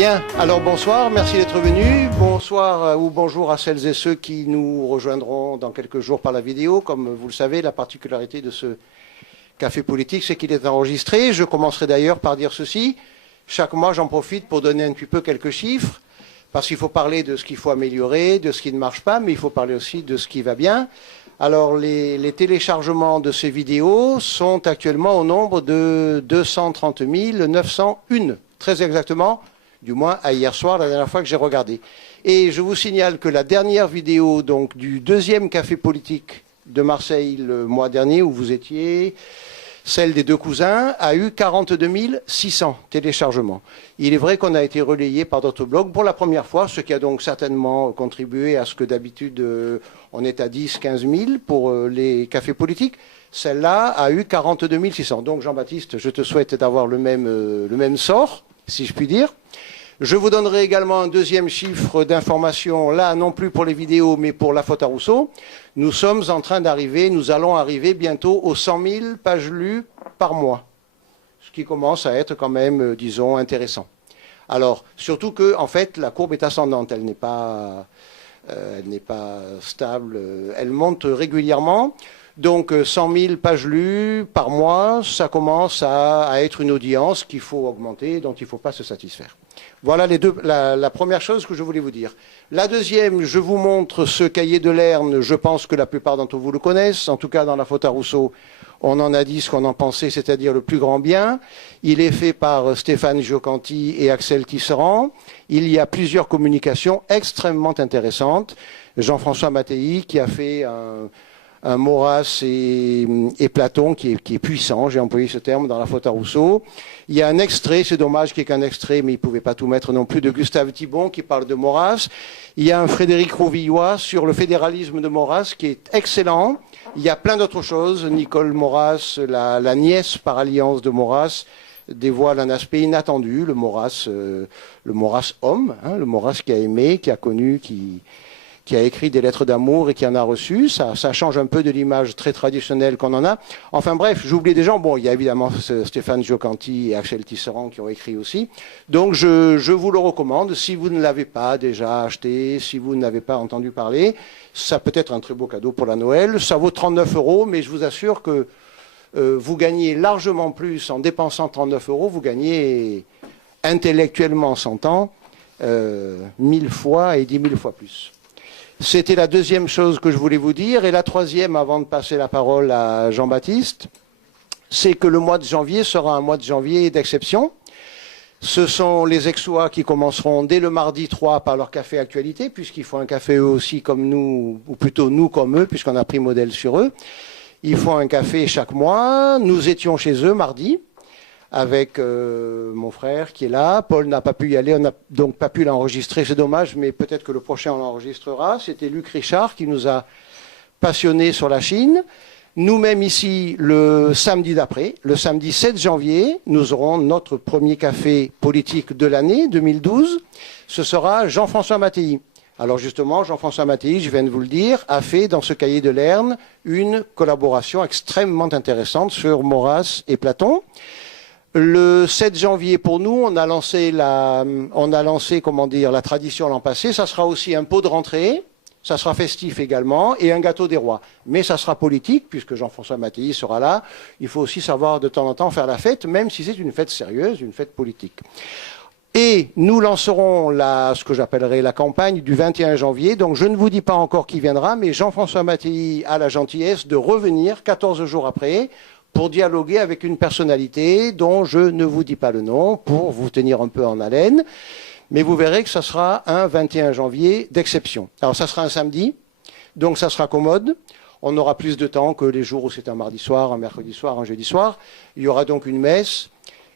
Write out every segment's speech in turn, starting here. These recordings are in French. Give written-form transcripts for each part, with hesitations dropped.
Bien, alors bonsoir, merci d'être venus. Bonsoir ou bonjour à celles et ceux qui nous rejoindront dans quelques jours par la vidéo. Comme vous le savez, la particularité de ce café politique, c'est qu'il est enregistré. Je commencerai d'ailleurs par dire ceci. Chaque mois, j'en profite pour donner un petit peu quelques chiffres, parce qu'il faut parler de ce qu'il faut améliorer, de ce qui ne marche pas, mais il faut parler aussi de ce qui va bien. Alors, les téléchargements de ces vidéos sont actuellement au nombre de 230 901, très exactement, du moins à hier soir, la dernière fois que j'ai regardé. Et je vous signale que la dernière vidéo donc, du deuxième café politique de Marseille le mois dernier, où vous étiez, celle des deux cousins, a eu 42 600 téléchargements. Il est vrai qu'on a été relayé par d'autres blogs pour la première fois, ce qui a donc certainement contribué à ce que d'habitude on est à 10 15 000 pour les cafés politiques. Celle-là a eu 42 600. Donc Jean-Baptiste, je te souhaite d'avoir le même sort, si je puis dire. Je vous donnerai également un deuxième chiffre d'information, là non plus pour les vidéos, mais pour la faute à Rousseau. Nous sommes en train d'arriver, nous allons arriver bientôt aux 100 000 pages lues par mois. Ce qui commence à être quand même, disons, intéressant. Alors, surtout que, en fait, la courbe est ascendante, elle n'est pas stable, elle monte régulièrement. Donc 100 000 pages lues par mois, ça commence à être une audience qu'il faut augmenter, dont il ne faut pas se satisfaire. Voilà la première chose que je voulais vous dire. La deuxième, je vous montre ce cahier de Lerne. Je pense que la plupart d'entre vous le connaissent. En tout cas, dans la faute à Rousseau, on en a dit ce qu'on en pensait, c'est-à-dire le plus grand bien. Il est fait par Stéphane Giocanti et Axel Tisserand. Il y a plusieurs communications extrêmement intéressantes. Jean-François Mattei qui a fait un Maurras et Platon qui est puissant, j'ai employé ce terme dans la faute à Rousseau. Il y a un extrait, c'est dommage qu'il n'y ait qu'un extrait, mais il ne pouvait pas tout mettre non plus, de Gustave Thibon qui parle de Maurras. Il y a un Frédéric Rouvillois sur le fédéralisme de Maurras qui est excellent. Il y a plein d'autres choses. Nicole Maurras, la nièce par alliance de Maurras, dévoile un aspect inattendu, le Maurras homme, hein, le Maurras qui a aimé, qui a connu, qui a écrit des lettres d'amour et qui en a reçu. Ça change un peu de l'image très traditionnelle qu'on en a. Enfin bref, j'oublie des gens. Bon, il y a évidemment Stéphane Giocanti et Axel Tisserand qui ont écrit aussi. Donc je vous le recommande. Si vous ne l'avez pas déjà acheté, si vous n'avez pas entendu parler, ça peut être un très beau cadeau pour la Noël. Ça vaut 39 €, mais je vous assure que vous gagnez largement plus en dépensant 39 €. Vous gagnez intellectuellement, en 100 ans, 1000 fois et 10 000 fois plus. C'était la deuxième chose que je voulais vous dire. Et la troisième, avant de passer la parole à Jean-Baptiste, c'est que le mois de janvier sera un mois de janvier d'exception. Ce sont les Aixois qui commenceront dès le mardi 3 par leur café actualité, puisqu'ils font un café eux aussi comme nous, ou plutôt nous comme eux, puisqu'on a pris modèle sur eux. Ils font un café chaque mois. Nous étions chez eux mardi, avec mon frère qui est là. Paul n'a pas pu y aller, on n'a donc pas pu l'enregistrer, c'est dommage, mais peut-être que le prochain on l'enregistrera. C'était Luc Richard qui nous a passionnés sur la Chine. Nous-mêmes ici, le samedi d'après, le samedi 7 janvier, nous aurons notre premier café politique de l'année 2012. Ce sera Jean-François Mattei. Alors justement, Jean-François Mattei, je viens de vous le dire, a fait dans ce cahier de Lerne une collaboration extrêmement intéressante sur Maurras et Platon. Le 7 janvier, pour nous, on a lancé la tradition l'an passé. Ça sera aussi un pot de rentrée, ça sera festif également, et un gâteau des rois. Mais ça sera politique, puisque Jean-François Mattei sera là. Il faut aussi savoir de temps en temps faire la fête, même si c'est une fête sérieuse, une fête politique. Et nous lancerons ce que j'appellerai la campagne du 21 janvier. Donc je ne vous dis pas encore qui viendra, mais Jean-François Mattei a la gentillesse de revenir 14 jours après, pour dialoguer avec une personnalité dont je ne vous dis pas le nom, pour vous tenir un peu en haleine. Mais vous verrez que ça sera un 21 janvier d'exception. Alors ça sera un samedi, donc ça sera commode. On aura plus de temps que les jours où c'est un mardi soir, un mercredi soir, un jeudi soir. Il y aura donc une messe.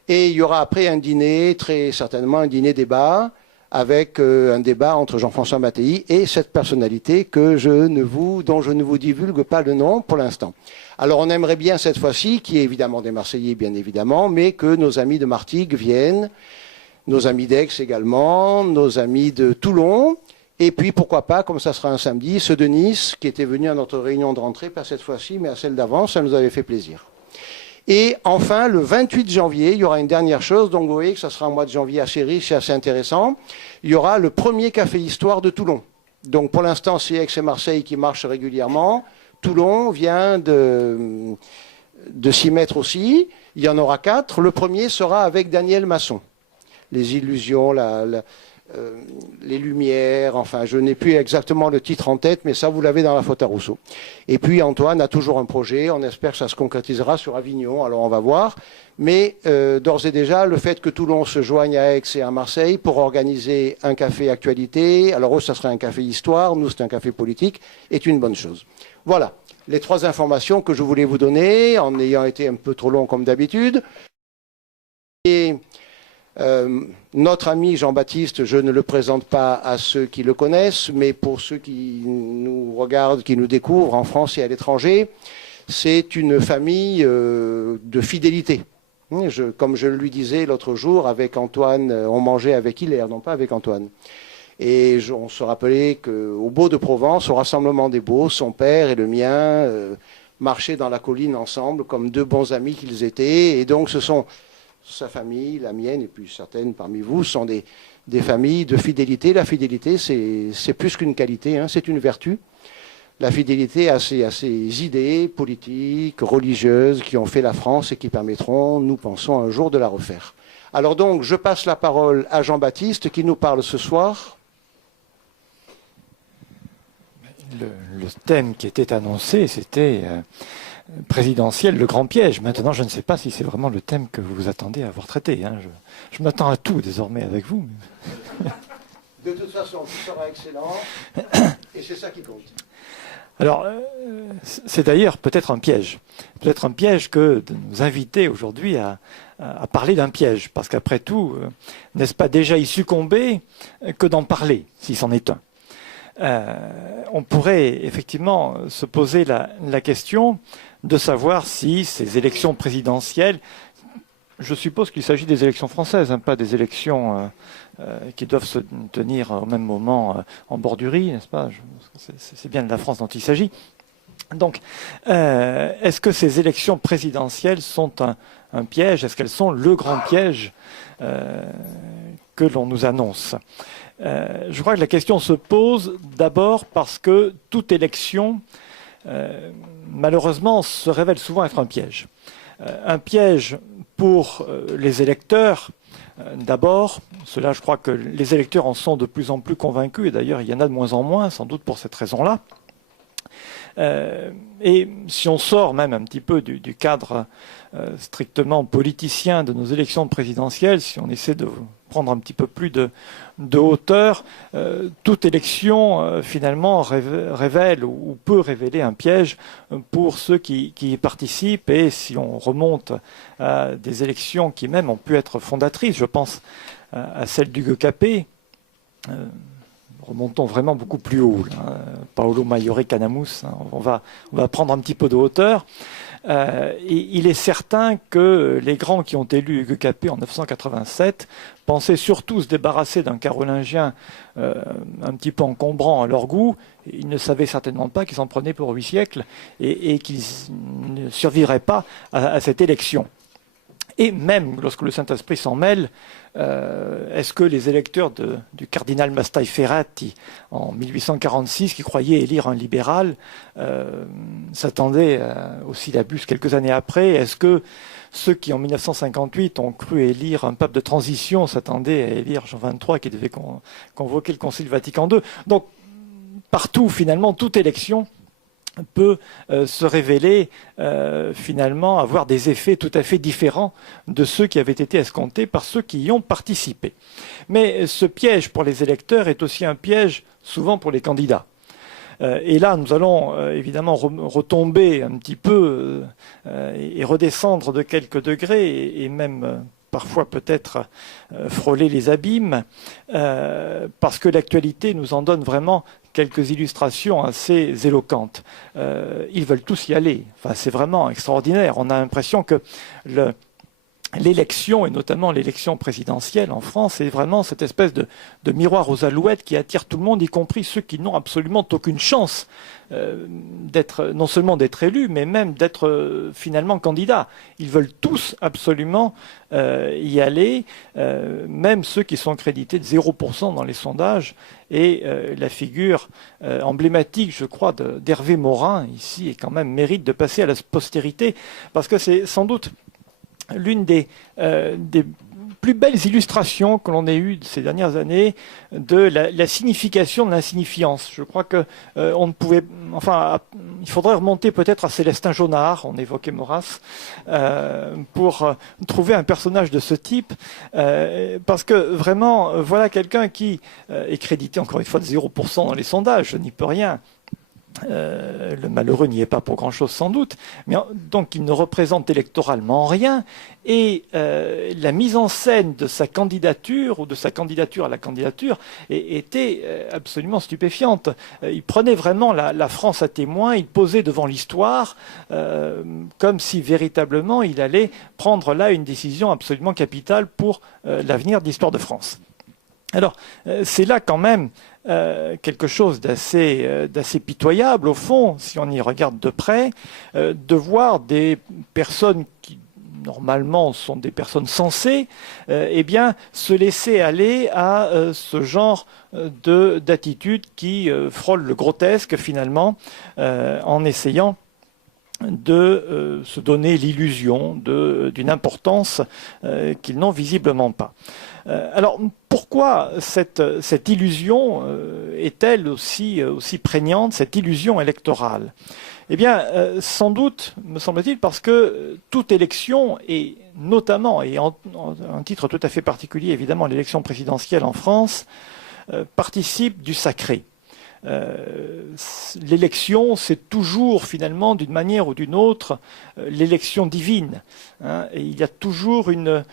Et il y aura après un dîner, très certainement un dîner-débat, avec un débat entre Jean-François Mattei et cette personnalité dont je ne vous divulgue pas le nom pour l'instant. Alors on aimerait bien cette fois-ci, qui est évidemment des Marseillais bien évidemment, mais que nos amis de Martigues viennent, nos amis d'Aix également, nos amis de Toulon, et puis pourquoi pas, comme ça sera un samedi, ceux de Nice qui étaient venus à notre réunion de rentrée, pas cette fois-ci, mais à celle d'avant, ça nous avait fait plaisir. Et enfin, le 28 janvier, il y aura une dernière chose. Donc vous voyez que ça sera un mois de janvier assez riche et assez intéressant. Il y aura le premier café histoire de Toulon. Donc pour l'instant, c'est Aix et Marseille qui marchent régulièrement. Toulon vient de s'y mettre aussi. Il y en aura 4. Le premier sera avec Daniel Masson. Les illusions, les lumières, enfin je n'ai plus exactement le titre en tête, mais ça vous l'avez dans la faute à Rousseau. Et puis Antoine a toujours un projet, on espère que ça se concrétisera sur Avignon, alors on va voir. Mais d'ores et déjà, le fait que Toulon se joigne à Aix et à Marseille pour organiser un café actualité, alors eux ça serait un café histoire, nous c'est un café politique, est une bonne chose. Voilà, les 3 informations que je voulais vous donner, en ayant été un peu trop long comme d'habitude. Et notre ami Jean-Baptiste, je ne le présente pas à ceux qui le connaissent, mais pour ceux qui nous regardent, qui nous découvrent en France et à l'étranger, c'est une famille de fidélité. Comme je lui disais l'autre jour, avec Antoine, on mangeait avec Hilaire, non pas avec Antoine. Et on se rappelait qu'au Beau de Provence, au Rassemblement des Beaux, son père et le mien marchaient dans la colline ensemble comme 2 bons amis qu'ils étaient. Et donc ce sont sa famille, la mienne, et puis certaines parmi vous, sont des familles de fidélité. La fidélité, c'est plus qu'une qualité, hein, c'est une vertu. La fidélité à ses idées politiques, religieuses, qui ont fait la France et qui permettront, nous pensons, un jour de la refaire. Alors donc, je passe la parole à Jean-Baptiste, qui nous parle ce soir. Le thème qui était annoncé, c'était présidentiel, le grand piège. Maintenant, je ne sais pas si c'est vraiment le thème que vous vous attendez à avoir traité. Hein. Je m'attends à tout désormais avec vous. De toute façon, tout sera excellent, et c'est ça qui compte. Alors, c'est d'ailleurs peut-être un piège. Peut-être un piège que de nous inviter aujourd'hui à parler d'un piège. Parce qu'après tout, n'est-ce pas déjà y succomber que d'en parler, si c'en est un. On pourrait effectivement se poser la question de savoir si ces élections présidentielles, je suppose qu'il s'agit des élections françaises, hein, pas des élections qui doivent se tenir au même moment en bordurie, n'est-ce pas? C'est bien de la France dont il s'agit. Donc, est-ce que ces élections présidentielles sont un piège? Est-ce qu'elles sont le grand piège que l'on nous annonce? Je crois que la question se pose d'abord parce que toute élection, malheureusement, se révèle souvent être un piège. Un piège pour les électeurs, d'abord, cela je crois que les électeurs en sont de plus en plus convaincus, et d'ailleurs il y en a de moins en moins, sans doute pour cette raison-là. Et si on sort même un petit peu du cadre strictement politicien de nos élections présidentielles, si on essaie de prendre un petit peu plus de hauteur, toute élection finalement révèle ou peut révéler un piège pour ceux qui y participent. Et si on remonte à des élections qui même ont pu être fondatrices, je pense à celle du GECAP, remontons vraiment beaucoup plus haut. Là. Paolo Maiore Canamus, hein, on va prendre un petit peu de hauteur. Et il est certain que les grands qui ont élu Hugues Capet en 1987 pensaient surtout se débarrasser d'un carolingien un petit peu encombrant à leur goût. Ils ne savaient certainement pas qu'ils s'en prenaient pour 8 siècles et qu'ils ne survivraient pas à cette élection. Et même lorsque le Saint-Esprit s'en mêle, est-ce que les électeurs du cardinal Mastai Ferrati en 1846, qui croyaient élire un libéral, s'attendaient au syllabus quelques années après? Est-ce que ceux qui en 1958 ont cru élire un pape de transition s'attendaient à élire Jean XXIII qui devait convoquer le Concile Vatican II? Donc partout, finalement, toute élection peut se révéler finalement avoir des effets tout à fait différents de ceux qui avaient été escomptés par ceux qui y ont participé. Mais ce piège pour les électeurs est aussi un piège souvent pour les candidats. Et là, nous allons évidemment retomber un petit peu et redescendre de quelques degrés et même parfois peut-être frôler les abîmes, parce que l'actualité nous en donne vraiment quelques illustrations assez éloquentes. Ils veulent tous y aller. Enfin, c'est vraiment extraordinaire. On a l'impression que l'élection, et notamment l'élection présidentielle en France, est vraiment cette espèce de miroir aux alouettes qui attire tout le monde, y compris ceux qui n'ont absolument aucune chance non seulement d'être élus, mais même d'être finalement candidats. Ils veulent tous absolument y aller, même ceux qui sont crédités de 0% dans les sondages. Et la figure emblématique, je crois, d'Hervé Morin, ici, est quand même mérite de passer à la postérité, parce que c'est sans doute l'une des plus belles illustrations que l'on ait eues ces dernières années de la signification de l'insignifiance. Je crois que on ne pouvait, enfin, il faudrait remonter peut-être à Célestin Jaunard, on évoquait Maurras, pour trouver un personnage de ce type, parce que vraiment, voilà quelqu'un qui est crédité encore une fois de 0% dans les sondages, je n'y peux rien. Le malheureux n'y est pas pour grand-chose sans doute, mais donc il ne représente électoralement rien, et la mise en scène de sa candidature, ou de sa candidature à la candidature, était absolument stupéfiante. Il prenait vraiment la France à témoin, il posait devant l'histoire, comme si véritablement il allait prendre là une décision absolument capitale pour l'avenir de l'histoire de France. Alors, c'est là quand même quelque chose d'assez pitoyable, au fond, si on y regarde de près, de voir des personnes qui, normalement, sont des personnes sensées, eh bien, se laisser aller à ce genre d'attitude qui frôle le grotesque, finalement, en essayant de se donner l'illusion d'une importance qu'ils n'ont visiblement pas. Alors, pourquoi cette illusion est-elle aussi prégnante, cette illusion électorale? Eh bien, sans doute, me semble-t-il, parce que toute élection, et notamment, et en un titre tout à fait particulier, évidemment, l'élection présidentielle en France, participe du sacré. L'élection, c'est toujours finalement, d'une manière ou d'une autre, l'élection divine. Hein, et il y a toujours une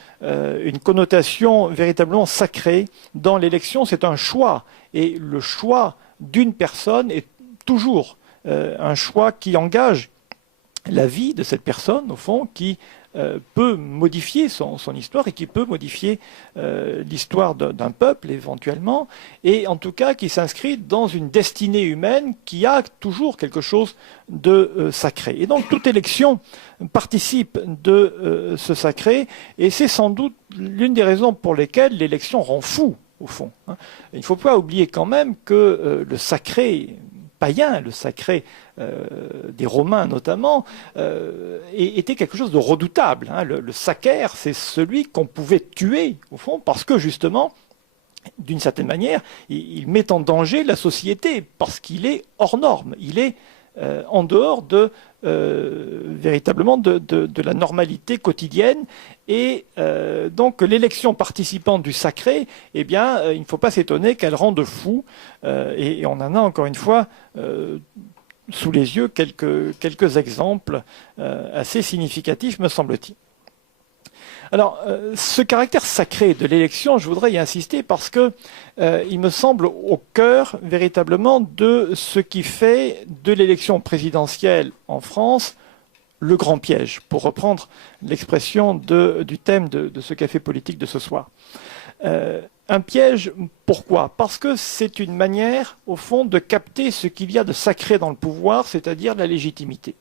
connotation véritablement sacrée dans l'élection. C'est un choix, et le choix d'une personne est toujours un choix qui engage la vie de cette personne, au fond, qui peut modifier son histoire et qui peut modifier l'histoire d'un peuple éventuellement, et en tout cas qui s'inscrit dans une destinée humaine qui a toujours quelque chose de sacré. Et donc toute élection participe de ce sacré, et c'est sans doute l'une des raisons pour lesquelles l'élection rend fou, au fond. Il ne faut pas oublier quand même que le sacré païen, le sacré des Romains notamment, était quelque chose de redoutable. Hein. Le sacer, c'est celui qu'on pouvait tuer, au fond, parce que justement, d'une certaine manière, il met en danger la société, parce qu'il est hors norme, il est en dehors véritablement de la normalité quotidienne. Et donc l'élection participante du sacré, eh bien, il ne faut pas s'étonner qu'elle rende fou, et on en a encore une fois sous les yeux quelques exemples assez significatifs, me semble-t-il. Alors, ce caractère sacré de l'élection, je voudrais y insister parce que il me semble au cœur véritablement de ce qui fait de l'élection présidentielle en France le grand piège, pour reprendre l'expression du thème de ce café politique de ce soir. Un piège, pourquoi? Parce que c'est une manière, au fond, de capter ce qu'il y a de sacré dans le pouvoir, c'est-à-dire la légitimité.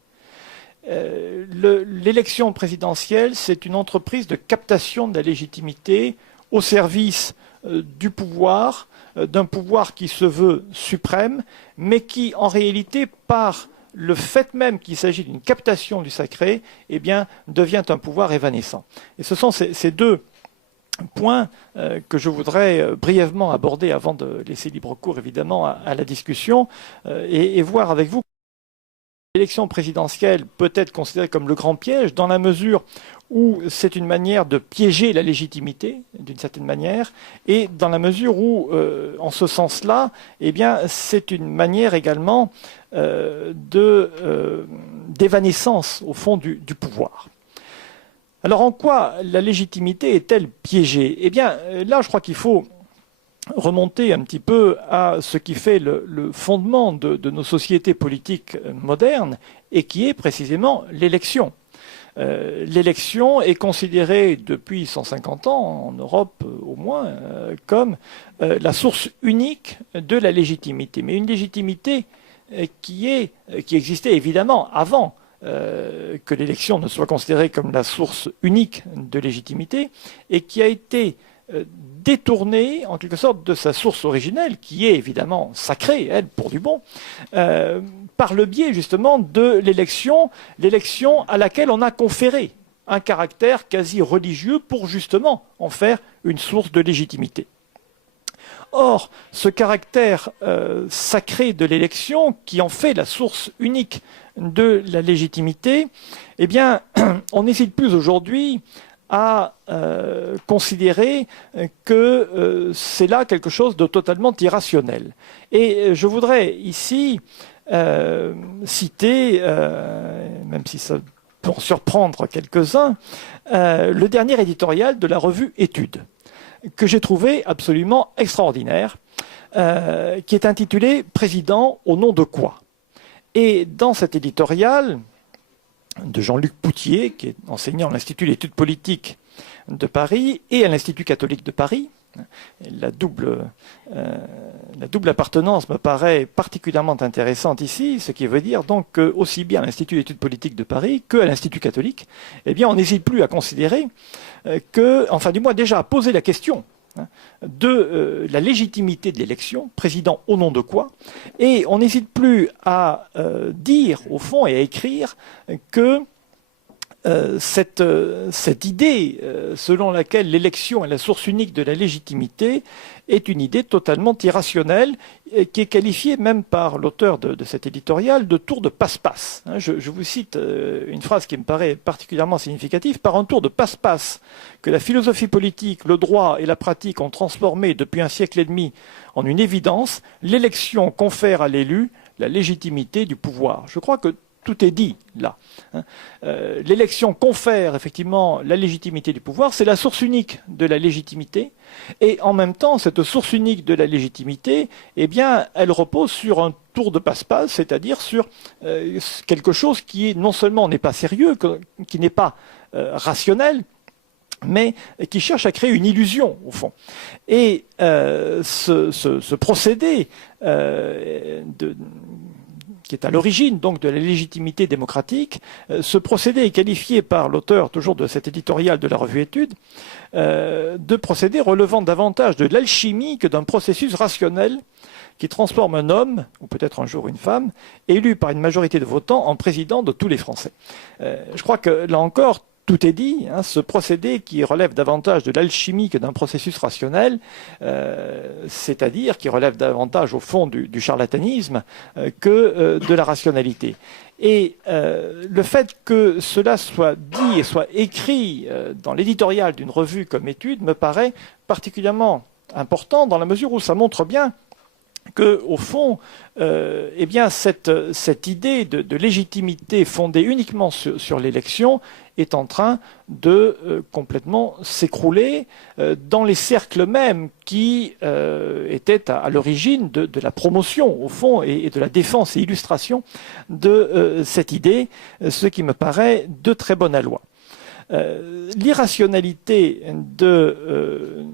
L'élection présidentielle, c'est une entreprise de captation de la légitimité au service du pouvoir, d'un pouvoir qui se veut suprême, mais qui, en réalité, par le fait même qu'il s'agit d'une captation du sacré, eh bien, devient un pouvoir évanescent. Et ce sont ces deux points que je voudrais brièvement aborder avant de laisser libre cours, évidemment, à la discussion et voir avec vous. L'élection présidentielle peut être considérée comme le grand piège dans la mesure où c'est une manière de piéger la légitimité, d'une certaine manière, et dans la mesure où, en ce sens-là, eh bien, c'est une manière également d'évanescence, au fond, du pouvoir. Alors, en quoi la légitimité est-elle piégée? Eh bien, là, je crois qu'il faut remonter un petit peu à ce qui fait le fondement de nos sociétés politiques modernes, et qui est précisément l'élection. l'élection est considérée depuis 150 ans, en Europe au moins, comme la source unique de la légitimité. Mais une légitimité qui existait évidemment avant que l'élection ne soit considérée comme la source unique de légitimité et qui a été détournée en quelque sorte de sa source originelle, qui est évidemment sacrée, elle, pour du bon, par le biais justement de l'élection à laquelle on a conféré un caractère quasi religieux pour justement en faire une source de légitimité. Or, ce caractère sacré de l'élection, qui en fait la source unique de la légitimité, eh bien, on n'hésite plus aujourd'hui à considérer que c'est là quelque chose de totalement irrationnel. Et je voudrais ici citer, même si ça peut en surprendre quelques-uns, le dernier éditorial de la revue Études, que j'ai trouvé absolument extraordinaire, qui est intitulé « Président au nom de quoi ?» Et dans cet éditorial de Jean-Luc Poutier, qui est enseignant à l'Institut d'études politiques de Paris et à l'Institut catholique de Paris, la double appartenance me paraît particulièrement intéressante ici, ce qui veut dire donc que aussi bien à l'Institut d'études politiques de Paris qu'à l'Institut catholique, eh bien on n'hésite plus à considérer enfin du moins déjà à poser la question de la légitimité de l'élection, président au nom de quoi, et on n'hésite plus à dire au fond et à écrire que cette idée selon laquelle l'élection est la source unique de la légitimité est une idée totalement irrationnelle qui est qualifiée même par l'auteur de cet éditorial de tour de passe-passe. Je vous cite une phrase qui me paraît particulièrement significative. Par un tour de passe-passe que la philosophie politique, le droit et la pratique ont transformé depuis un siècle et demi en une évidence, l'élection confère à l'élu la légitimité du pouvoir. Je crois que tout est dit là. L'élection confère effectivement la légitimité du pouvoir, c'est la source unique de la légitimité, et en même temps, cette source unique de la légitimité, eh bien, elle repose sur un tour de passe-passe, c'est-à-dire sur quelque chose qui non seulement n'est pas sérieux, qui n'est pas rationnel, mais qui cherche à créer une illusion, au fond. Et ce procédé qui est à l'origine donc de la légitimité démocratique, ce procédé est qualifié par l'auteur toujours de cet éditorial de la revue Études de procédé relevant davantage de l'alchimie que d'un processus rationnel qui transforme un homme, ou peut-être un jour une femme, élu par une majorité de votants en président de tous les Français. Je crois que là encore, tout est dit, ce procédé qui relève davantage de l'alchimie que d'un processus rationnel, c'est-à-dire qui relève davantage au fond du charlatanisme que de la rationalité. Et le fait que cela soit dit et soit écrit dans l'éditorial d'une revue comme Études me paraît particulièrement important dans la mesure où ça montre bien que, au fond, eh bien, cette idée de légitimité fondée uniquement sur l'élection est en train de complètement s'écrouler dans les cercles mêmes qui étaient à l'origine de la promotion, au fond, et de la défense et illustration de cette idée, ce qui me paraît de très bon aloi. L'irrationalité de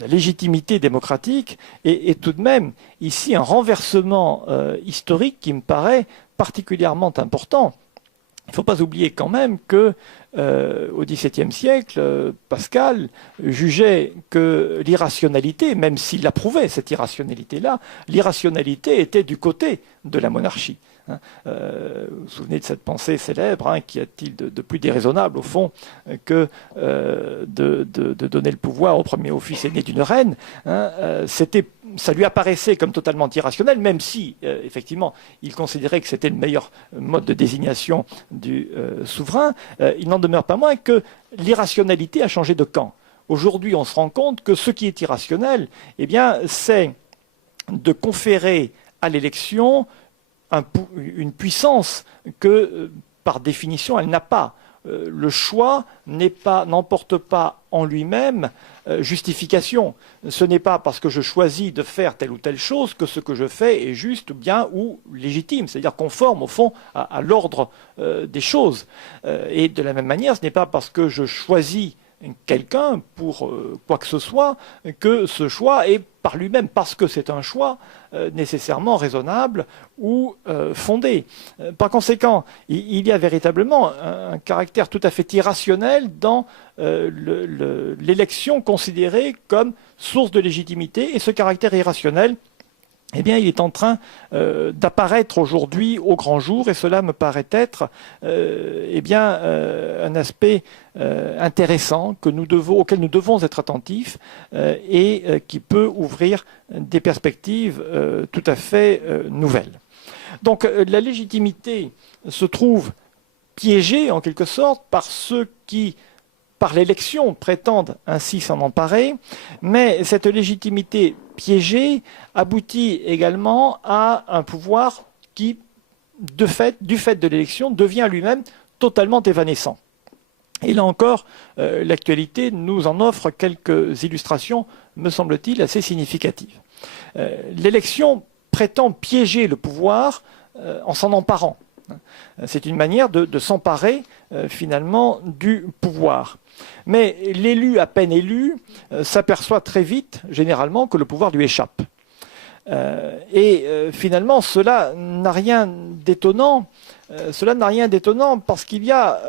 la légitimité démocratique est tout de même ici un renversement historique qui me paraît particulièrement important. Il ne faut pas oublier quand même que au XVIIe siècle, Pascal jugeait que l'irrationalité, même s'il approuvait cette irrationalité-là, l'irrationalité était du côté de la monarchie. Vous vous souvenez de cette pensée célèbre, qu'y a-t-il de plus déraisonnable au fond que de donner le pouvoir au premier fils aîné d'une reine, ça lui apparaissait comme totalement irrationnel, même si effectivement il considérait que c'était le meilleur mode de désignation du souverain. Il n'en demeure pas moins que l'irrationalité a changé de camp. Aujourd'hui, on se rend compte que ce qui est irrationnel, eh bien, c'est de conférer à l'élection une puissance que, par définition, elle n'a pas. le choix n'emporte pas en lui-même justification. Ce n'est pas parce que je choisis de faire telle ou telle chose que ce que je fais est juste, bien ou légitime, c'est-à-dire conforme au fond à l'ordre des choses. Et de la même manière, ce n'est pas parce que je choisis quelqu'un pour quoi que ce soit que ce choix est par lui-même, parce que c'est un choix nécessairement raisonnable ou fondé. Par conséquent, il y a véritablement un caractère tout à fait irrationnel dans l'élection considérée comme source de légitimité, et ce caractère irrationnel, eh bien, il est en train d'apparaître aujourd'hui au grand jour, et cela me paraît être un aspect intéressant auquel nous devons être attentifs et qui peut ouvrir des perspectives tout à fait nouvelles. Donc la légitimité se trouve piégée en quelque sorte par ceux qui, par l'élection, prétendent ainsi s'en emparer, mais cette légitimité piégée aboutit également à un pouvoir qui, du fait de l'élection, devient lui-même totalement évanescent. Et là encore, l'actualité nous en offre quelques illustrations, me semble-t-il, assez significatives. L'élection prétend piéger le pouvoir en s'en emparant. C'est une manière de s'emparer finalement du pouvoir. Mais l'élu, à peine élu, s'aperçoit très vite, généralement, que le pouvoir lui échappe. Finalement, cela n'a rien d'étonnant. Parce qu'il y a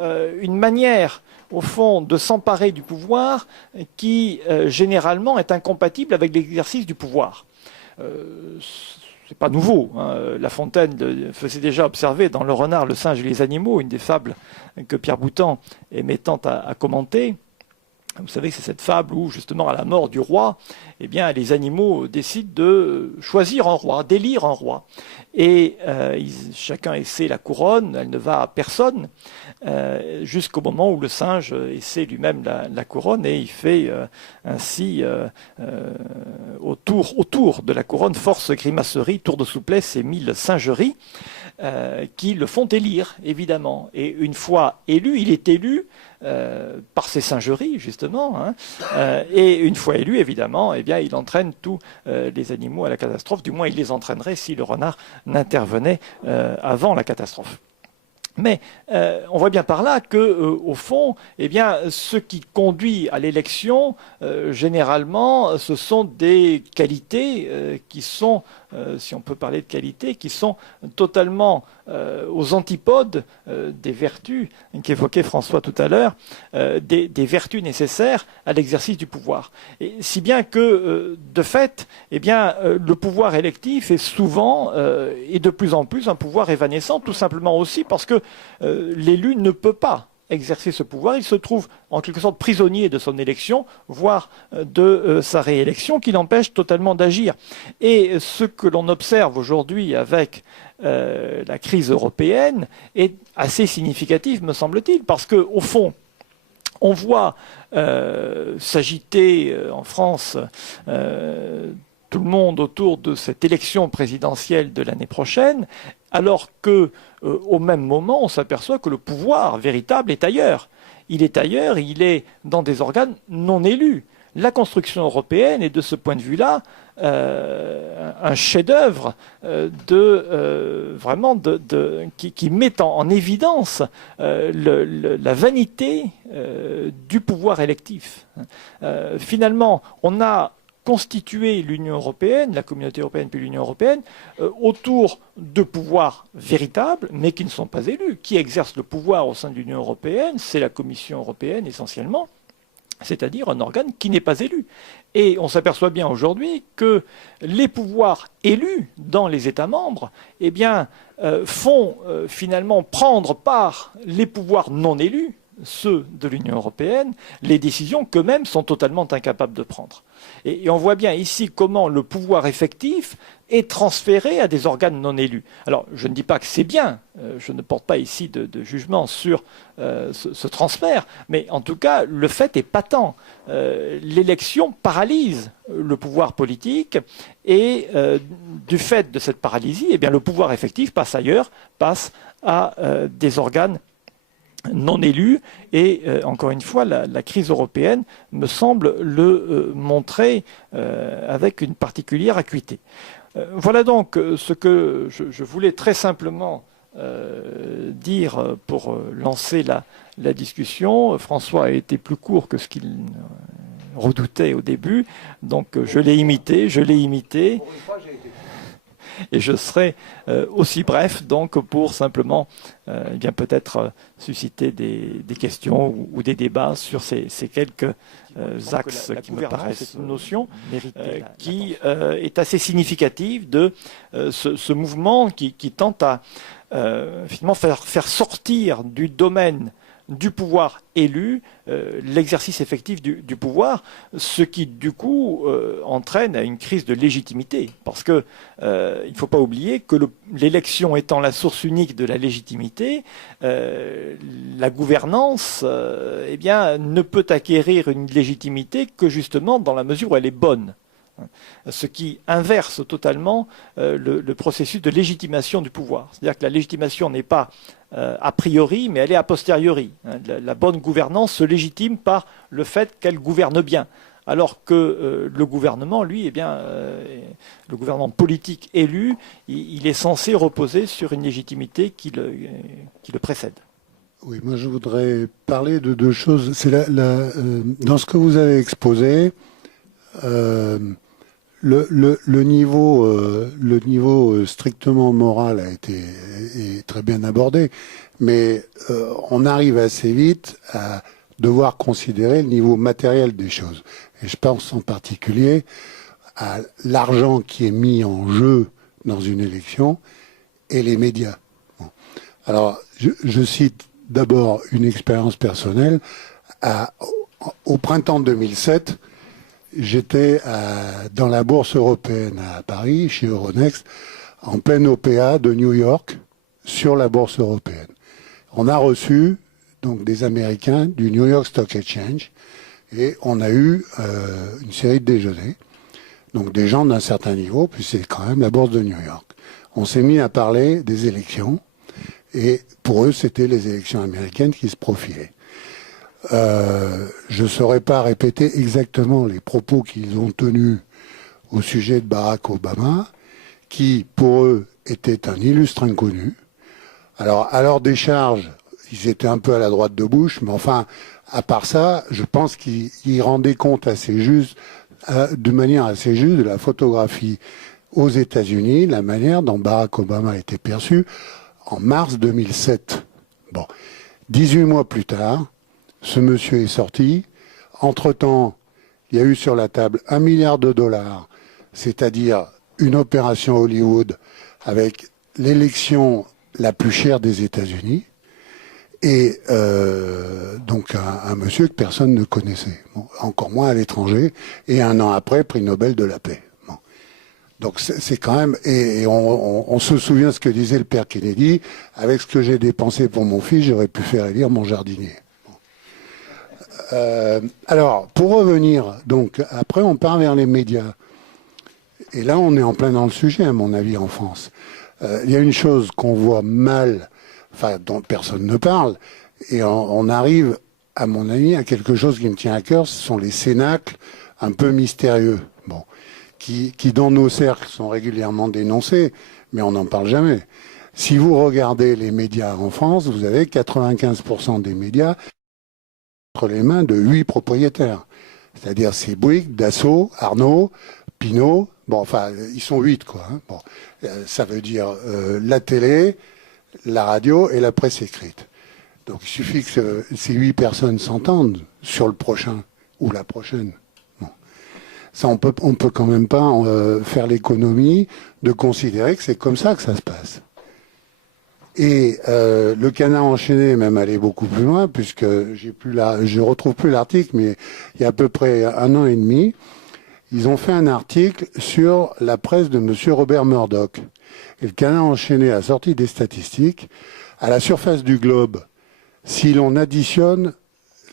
une manière, au fond, de s'emparer du pouvoir qui, généralement, est incompatible avec l'exercice du pouvoir. C'est pas nouveau. La Fontaine faisait déjà observer dans Le Renard, le singe et les animaux, une des fables que Pierre Boutan aimait tant à commenter. Vous savez que c'est cette fable où, justement, à la mort du roi, eh bien, les animaux décident de choisir un roi, d'élire un roi. Et chacun essaie la couronne, elle ne va à personne, jusqu'au moment où le singe essaie lui-même la couronne, et il fait ainsi autour de la couronne force grimacerie, tour de souplesse et mille singeries, qui le font élire, évidemment. Et une fois élu, il est élu par ses singeries, justement, et une fois élu, évidemment, eh bien, il entraîne tous les animaux à la catastrophe, du moins il les entraînerait si le renard n'intervenait avant la catastrophe. Mais on voit bien par là que, au fond, eh bien, ce qui conduit à l'élection, généralement, ce sont des qualités qui sont, si on peut parler de qualités, qui sont totalement aux antipodes des vertus qu'évoquait François tout à l'heure, des vertus nécessaires à l'exercice du pouvoir. Et si bien que, de fait, eh bien, le pouvoir électif est souvent et de plus en plus un pouvoir évanescent, tout simplement aussi parce que l'élu ne peut pas exercer ce pouvoir. Il se trouve en quelque sorte prisonnier de son élection, voire de sa réélection, qui l'empêche totalement d'agir. Et ce que l'on observe aujourd'hui avec la crise européenne est assez significatif, me semble-t-il, parce qu'au fond, on voit s'agiter en France tout le monde autour de cette élection présidentielle de l'année prochaine, alors que, au même moment, on s'aperçoit que le pouvoir véritable est ailleurs. Il est ailleurs, il est dans des organes non élus. La construction européenne est de ce point de vue-là un chef-d'œuvre qui met en évidence la vanité du pouvoir électif. Finalement, on a constituer l'Union européenne, la communauté européenne puis l'Union européenne, autour de pouvoirs véritables, mais qui ne sont pas élus. Qui exerce le pouvoir au sein de l'Union européenne? C'est la Commission européenne essentiellement, c'est-à-dire un organe qui n'est pas élu. Et on s'aperçoit bien aujourd'hui que les pouvoirs élus dans les États membres eh bien, font finalement prendre par les pouvoirs non élus, ceux de l'Union européenne, les décisions qu'eux-mêmes sont totalement incapables de prendre. Et on voit bien ici comment le pouvoir effectif est transféré à des organes non élus. Alors, je ne dis pas que c'est bien, je ne porte pas ici de jugement sur ce transfert, mais en tout cas, le fait est patent. L'élection paralyse le pouvoir politique et du fait de cette paralysie, eh bien, le pouvoir effectif passe ailleurs, passe à des organes non élus. Et encore une fois, la crise européenne me semble le montrer avec une particulière acuité. Voilà donc ce que je voulais très simplement dire pour lancer la discussion. François a été plus court que ce qu'il redoutait au début, donc je l'ai imité. Pour une fois, j'ai été... Et je serai aussi bref, donc pour simplement bien peut-être susciter des questions ou des débats sur ces quelques axes qui me paraissent une notion qui est assez significative de ce mouvement qui tente à finalement faire sortir du domaine du pouvoir élu, l'exercice effectif du pouvoir, ce qui du coup entraîne à une crise de légitimité. Parce que il ne faut pas oublier que l'élection étant la source unique de la légitimité, la gouvernance eh bien, ne peut acquérir une légitimité que justement dans la mesure où elle est bonne. Ce qui inverse totalement le processus de légitimation du pouvoir. C'est-à-dire que la légitimation n'est pas a priori, mais elle est a posteriori. La bonne gouvernance se légitime par le fait qu'elle gouverne bien. Alors que le gouvernement, lui, eh bien, le gouvernement politique élu, il est censé reposer sur une légitimité qui le précède. Oui, moi je voudrais parler de deux choses. C'est dans ce que vous avez exposé, le niveau strictement moral est très bien abordé, mais on arrive assez vite à devoir considérer le niveau matériel des choses. Et je pense en particulier à l'argent qui est mis en jeu dans une élection et les médias. Bon. Alors, je cite d'abord une expérience personnelle. Au printemps 2007, j'étais dans la bourse européenne à Paris, chez Euronext, en pleine OPA de New York, sur la bourse européenne. On a reçu donc des Américains du New York Stock Exchange et on a eu une série de déjeuners. Donc des gens d'un certain niveau, puis c'est quand même la bourse de New York. On s'est mis à parler des élections et pour eux, c'était les élections américaines qui se profilaient. Je ne saurais pas répéter exactement les propos qu'ils ont tenus au sujet de Barack Obama, qui, pour eux, était un illustre inconnu. Alors, à leur décharge, ils étaient un peu à la droite de Bush, mais enfin, à part ça, je pense qu'ils rendaient compte assez juste, de manière assez juste, de la photographie aux États-Unis, la manière dont Barack Obama a été perçu en mars 2007. Bon, 18 mois plus tard, ce monsieur est sorti. Entre-temps, il y a eu sur la table $1 milliard, c'est-à-dire une opération Hollywood avec l'élection la plus chère des États-Unis, et donc un monsieur que personne ne connaissait, bon, encore moins à l'étranger, et un an après, prix Nobel de la paix. Bon. Donc c'est quand même, et on se souvient ce que disait le père Kennedy, avec ce que j'ai dépensé pour mon fils, j'aurais pu faire élire mon jardinier. Alors, pour revenir, donc, après on part vers les médias. Et là, on est en plein dans le sujet, à mon avis, en France. Il y a une chose qu'on voit mal, enfin, dont personne ne parle, et on arrive, à mon avis, à quelque chose qui me tient à cœur, ce sont les cénacles un peu mystérieux, bon, qui dans nos cercles sont régulièrement dénoncés, mais on n'en parle jamais. Si vous regardez les médias en France, vous avez 95% des médias entre les mains de 8 propriétaires. C'est-à-dire c'est Bouygues, Dassault, Arnaud, Pinault, bon enfin ils sont 8 quoi. Hein. Bon, ça veut dire la télé, la radio et la presse écrite. Donc il suffit que ces 8 personnes s'entendent sur le prochain ou la prochaine. Bon. Ça on peut quand même pas faire l'économie de considérer que c'est comme ça que ça se passe. Et le Canard enchaîné est même allé beaucoup plus loin, puisque je retrouve plus l'article, mais il y a à peu près 1 an et demi, ils ont fait un article sur la presse de M. Robert Murdoch. Et le Canard enchaîné a sorti des statistiques. À la surface du globe, si l'on additionne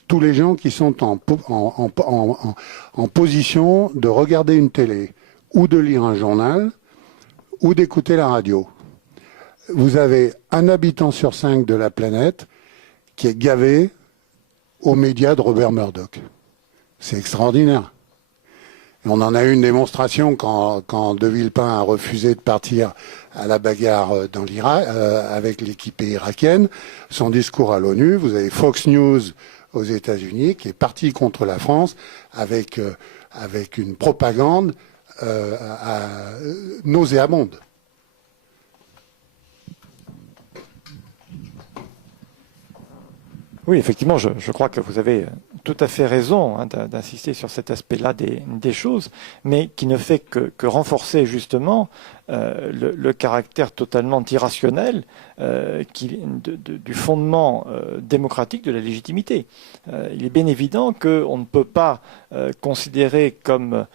tous les gens qui sont en position de regarder une télé, ou de lire un journal, ou d'écouter la radio, vous avez un habitant sur 5 de la planète qui est gavé aux médias de Robert Murdoch. C'est extraordinaire. Et on en a eu une démonstration quand De Villepin a refusé de partir à la bagarre dans l'Irak avec l'équipe irakienne. Son discours à l'ONU, vous avez Fox News aux États-Unis qui est parti contre la France avec une propagande nauséabonde. Oui, effectivement, je crois que vous avez tout à fait raison d'insister sur cet aspect-là des choses, mais qui ne fait que renforcer justement le caractère totalement irrationnel du fondement démocratique de la légitimité. Il est bien évident qu'on ne peut pas considérer comme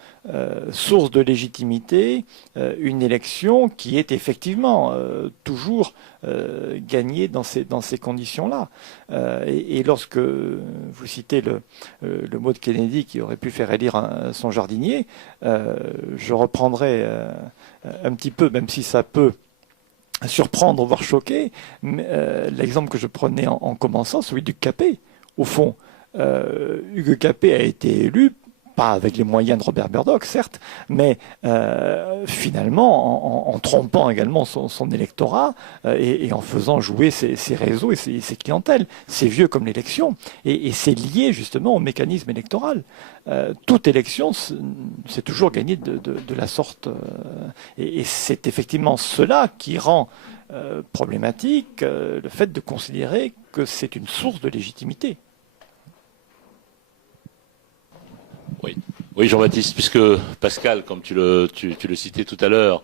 source de légitimité une élection qui est effectivement toujours gagnée dans ces conditions-là. Et lorsque vous citez le mot de Kennedy qui aurait pu faire élire son jardinier, je reprendrai un petit peu, même si ça peut surprendre, voire choquer, l'exemple que je prenais en commençant, celui d'Hugues Capet. Au fond, Hugues Capet a été élu, pas avec les moyens de Robert Murdoch, certes, mais finalement en trompant également son électorat et en faisant jouer ses réseaux et ses clientèles. C'est vieux comme l'élection et c'est lié justement au mécanisme électoral. Toute élection, c'est toujours gagné de la sorte. Et c'est effectivement cela qui rend problématique le fait de considérer que c'est une source de légitimité. Oui, Jean-Baptiste, puisque Pascal, comme tu le citais tout à l'heure,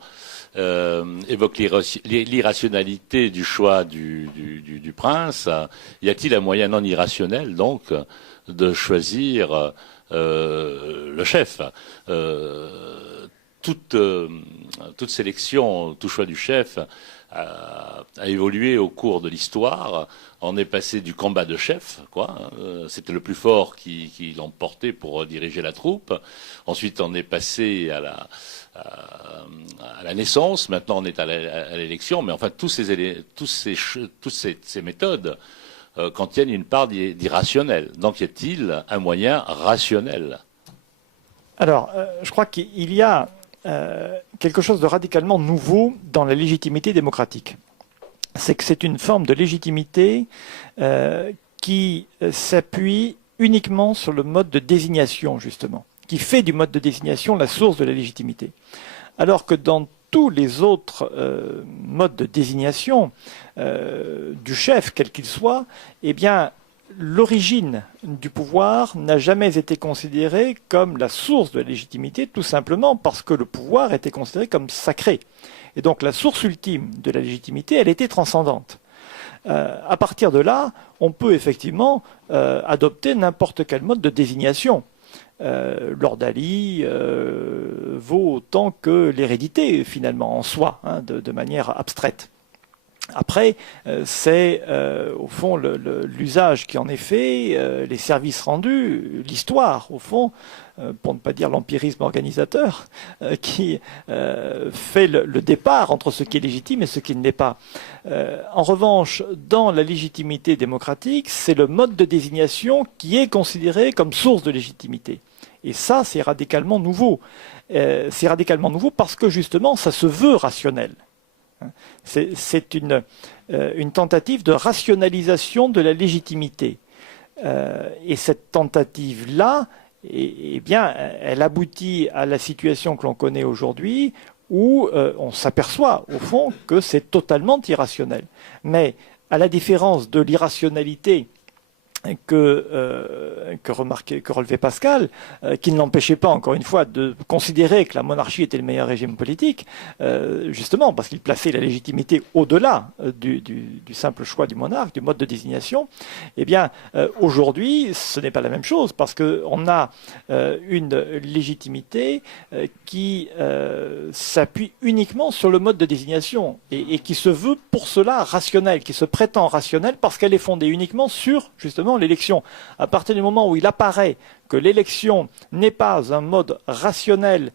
évoque l'irrationalité du choix du prince, y a-t-il un moyen non irrationnel, donc, de choisir le chef toute sélection, tout choix du chef a évolué au cours de l'histoire. On est passé du combat de chef, c'était le plus fort qui l'emportait pour diriger la troupe. Ensuite, on est passé à la naissance. Maintenant, on est à l'élection. Mais enfin, toutes ces méthodes contiennent une part d'irrationnel. Donc, y a-t-il un moyen rationnel? Alors, je crois qu'il y a quelque chose de radicalement nouveau dans la légitimité démocratique. C'est que c'est une forme de légitimité qui s'appuie uniquement sur le mode de désignation, justement, qui fait du mode de désignation la source de la légitimité. Alors que dans tous les autres modes de désignation du chef, quel qu'il soit, eh bien, l'origine du pouvoir n'a jamais été considérée comme la source de la légitimité, tout simplement parce que le pouvoir était considéré comme sacré. Et donc la source ultime de la légitimité, elle était transcendante. À partir de là, on peut effectivement adopter n'importe quel mode de désignation. L'ordalie vaut autant que l'hérédité, finalement, en soi, de manière abstraite. Après, c'est au fond l'usage qui en est fait, les services rendus, l'histoire, au fond, pour ne pas dire l'empirisme organisateur, qui fait le départ entre ce qui est légitime et ce qui ne l'est pas. En revanche, dans la légitimité démocratique, c'est le mode de désignation qui est considéré comme source de légitimité. Et ça, c'est radicalement nouveau. C'est radicalement nouveau parce que justement, ça se veut rationnel. C'est une tentative de rationalisation de la légitimité. Et cette tentative-là, eh bien, elle aboutit à la situation que l'on connaît aujourd'hui, où on s'aperçoit, au fond, que c'est totalement irrationnel. Mais à la différence de l'irrationalité que relevait Pascal, qui ne l'empêchait pas, encore une fois, de considérer que la monarchie était le meilleur régime politique, justement parce qu'il plaçait la légitimité au-delà du simple choix du monarque, du mode de désignation. Eh bien, aujourd'hui, ce n'est pas la même chose, parce qu'on a une légitimité qui s'appuie uniquement sur le mode de désignation et qui se veut pour cela rationnelle, qui se prétend rationnelle parce qu'elle est fondée uniquement sur, justement, l'élection. À partir du moment où il apparaît que l'élection n'est pas un mode rationnel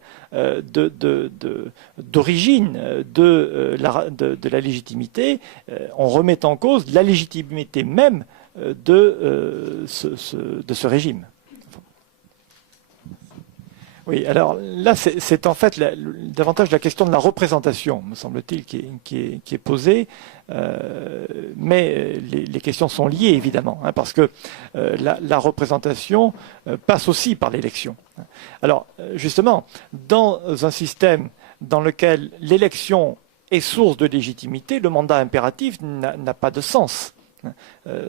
d'origine de la légitimité, on remet en cause la légitimité même de ce régime. Oui, alors là, c'est en fait davantage la question de la représentation, me semble-t-il, qui est posée. Mais les questions sont liées, évidemment, hein, parce que la représentation passe aussi par l'élection. Alors, justement, dans un système dans lequel l'élection est source de légitimité, le mandat impératif n'a pas de sens.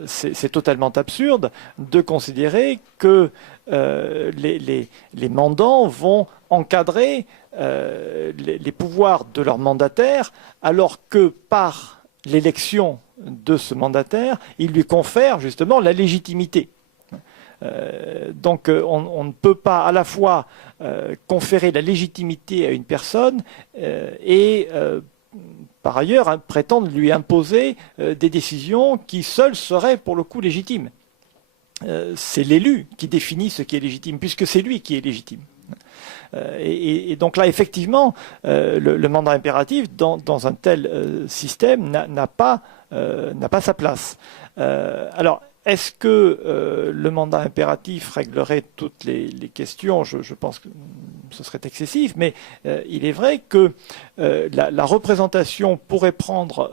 C'est totalement absurde de considérer que les mandants vont encadrer les pouvoirs de leur mandataire, alors que par l'élection de ce mandataire, il lui confère justement la légitimité. Donc on ne peut pas à la fois conférer la légitimité à une personne et par ailleurs prétendre lui imposer des décisions qui seules seraient pour le coup légitimes. C'est l'élu qui définit ce qui est légitime, puisque c'est lui qui est légitime. Et donc là, effectivement, le mandat impératif dans un tel système n'a pas sa place. Alors, est-ce que le mandat impératif réglerait toutes les questions ? Je pense que ce serait excessif, mais il est vrai que la représentation pourrait prendre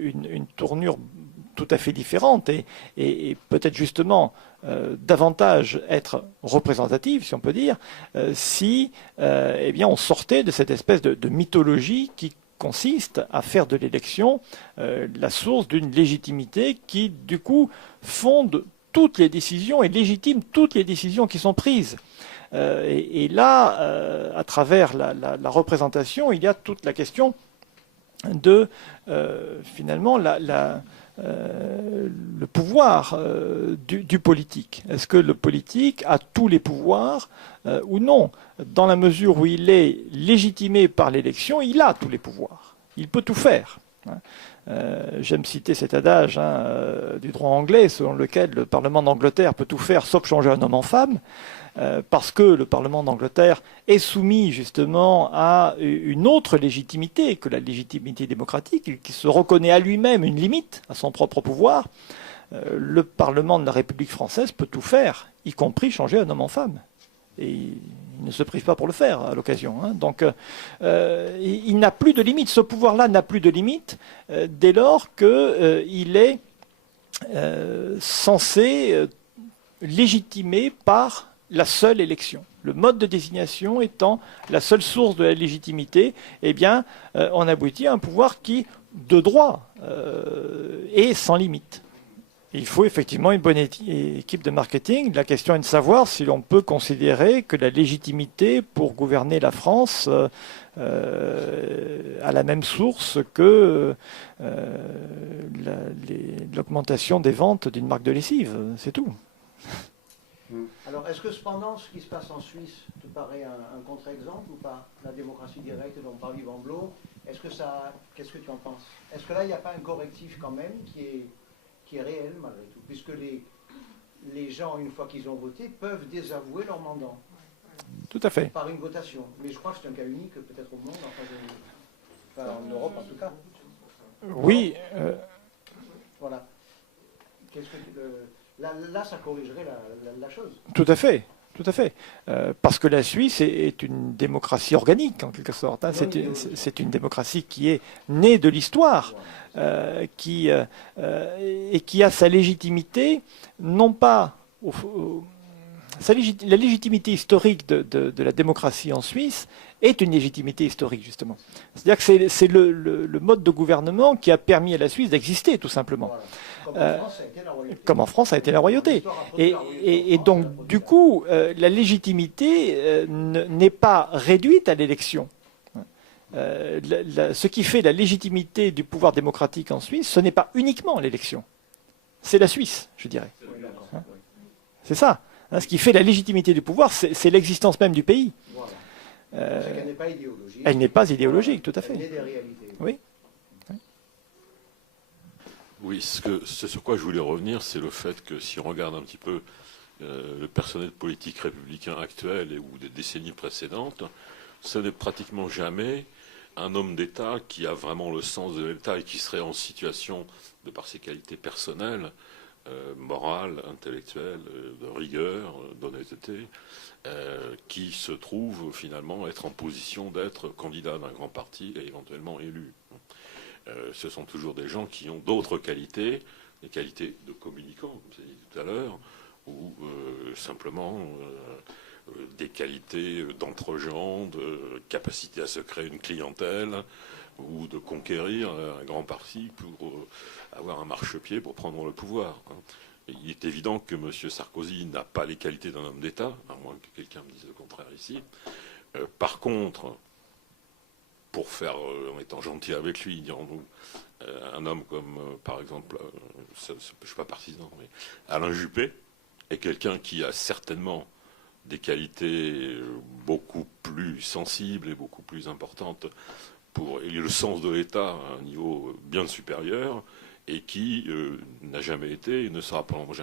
une tournure tout à fait différente et peut-être justement davantage être représentative, si on peut dire, si eh bien, on sortait de cette espèce de mythologie qui consiste à faire de l'élection la source d'une légitimité qui, du coup, fonde toutes les décisions et légitime toutes les décisions qui sont prises. Et là, à travers la représentation, il y a toute la question de, finalement, le pouvoir du politique. Est-ce que le politique a tous les pouvoirs ou non? Dans la mesure où il est légitimé par l'élection, il a tous les pouvoirs. Il peut tout faire. J'aime citer cet adage du droit anglais selon lequel le Parlement d'Angleterre peut tout faire sauf changer un homme en femme, parce que le Parlement d'Angleterre est soumis justement à une autre légitimité que la légitimité démocratique, qui se reconnaît à lui-même une limite à son propre pouvoir. Le Parlement de la République française peut tout faire, y compris changer un homme en femme. Et il ne se prive pas pour le faire à l'occasion. Donc il n'a plus de limite. Ce pouvoir-là n'a plus de limite dès lors qu'il est censé légitimer par la seule élection. Le mode de désignation étant la seule source de la légitimité, eh bien, on aboutit à un pouvoir qui, de droit, est sans limite. Il faut effectivement une bonne équipe de marketing. La question est de savoir si l'on peut considérer que la légitimité pour gouverner la France a la même source que l'augmentation des ventes d'une marque de lessive. C'est tout. Alors, est-ce que cependant, ce qui se passe en Suisse te paraît un contre-exemple ou pas? La démocratie directe dont parle Yvan Blot, qu'est-ce que tu en penses? Est-ce que là, il n'y a pas un correctif quand même qui est réel malgré tout, puisque les gens, une fois qu'ils ont voté, peuvent désavouer leur mandat. Tout à fait. Par une votation. Mais je crois que c'est un cas unique, peut-être au monde, enfin, en Europe en tout cas. Oui. Voilà. Là, ça corrigerait la chose. Tout à fait. Tout à fait. Parce que la Suisse est une démocratie organique, en quelque sorte. C'est une démocratie qui est née de l'histoire, et qui a sa légitimité, non pas... la légitimité historique de la démocratie en Suisse est une légitimité historique, justement. C'est-à-dire que c'est le mode de gouvernement qui a permis à la Suisse d'exister, tout simplement. Voilà. Comme en France, ça a été la royauté. Et donc, du coup, la légitimité n'est pas réduite à l'élection. Ce qui fait la légitimité du pouvoir démocratique en Suisse, ce n'est pas uniquement l'élection. C'est la Suisse, je dirais. C'est ça. Ce qui fait la légitimité du pouvoir, c'est l'existence même du pays. Elle n'est pas idéologique. Elle n'est pas idéologique, tout à fait. Elle est des réalités. Oui. Oui, ce sur quoi je voulais revenir, c'est le fait que si on regarde un petit peu le personnel politique républicain actuel ou des décennies précédentes, ce n'est pratiquement jamais un homme d'État qui a vraiment le sens de l'État et qui serait en situation, de par ses qualités personnelles, morale, intellectuelle, de rigueur, d'honnêteté, qui se trouvent finalement être en position d'être candidat d'un grand parti et éventuellement élu. Ce sont toujours des gens qui ont d'autres qualités, des qualités de communicants, comme j'ai dit tout à l'heure, ou simplement des qualités d'entre-gens, de capacité à se créer une clientèle, ou de conquérir un grand parti pour avoir un marchepied pour prendre le pouvoir. Il est évident que M. Sarkozy n'a pas les qualités d'un homme d'État, à moins que quelqu'un me dise le contraire ici. Par contre, pour faire, en étant gentil avec lui, dirons-nous, un homme comme, par exemple, je ne suis pas partisan, mais Alain Juppé est quelqu'un qui a certainement des qualités beaucoup plus sensibles et beaucoup plus importantes et le sens de l'État à un niveau bien supérieur, et qui n'a jamais été et ne sera probablement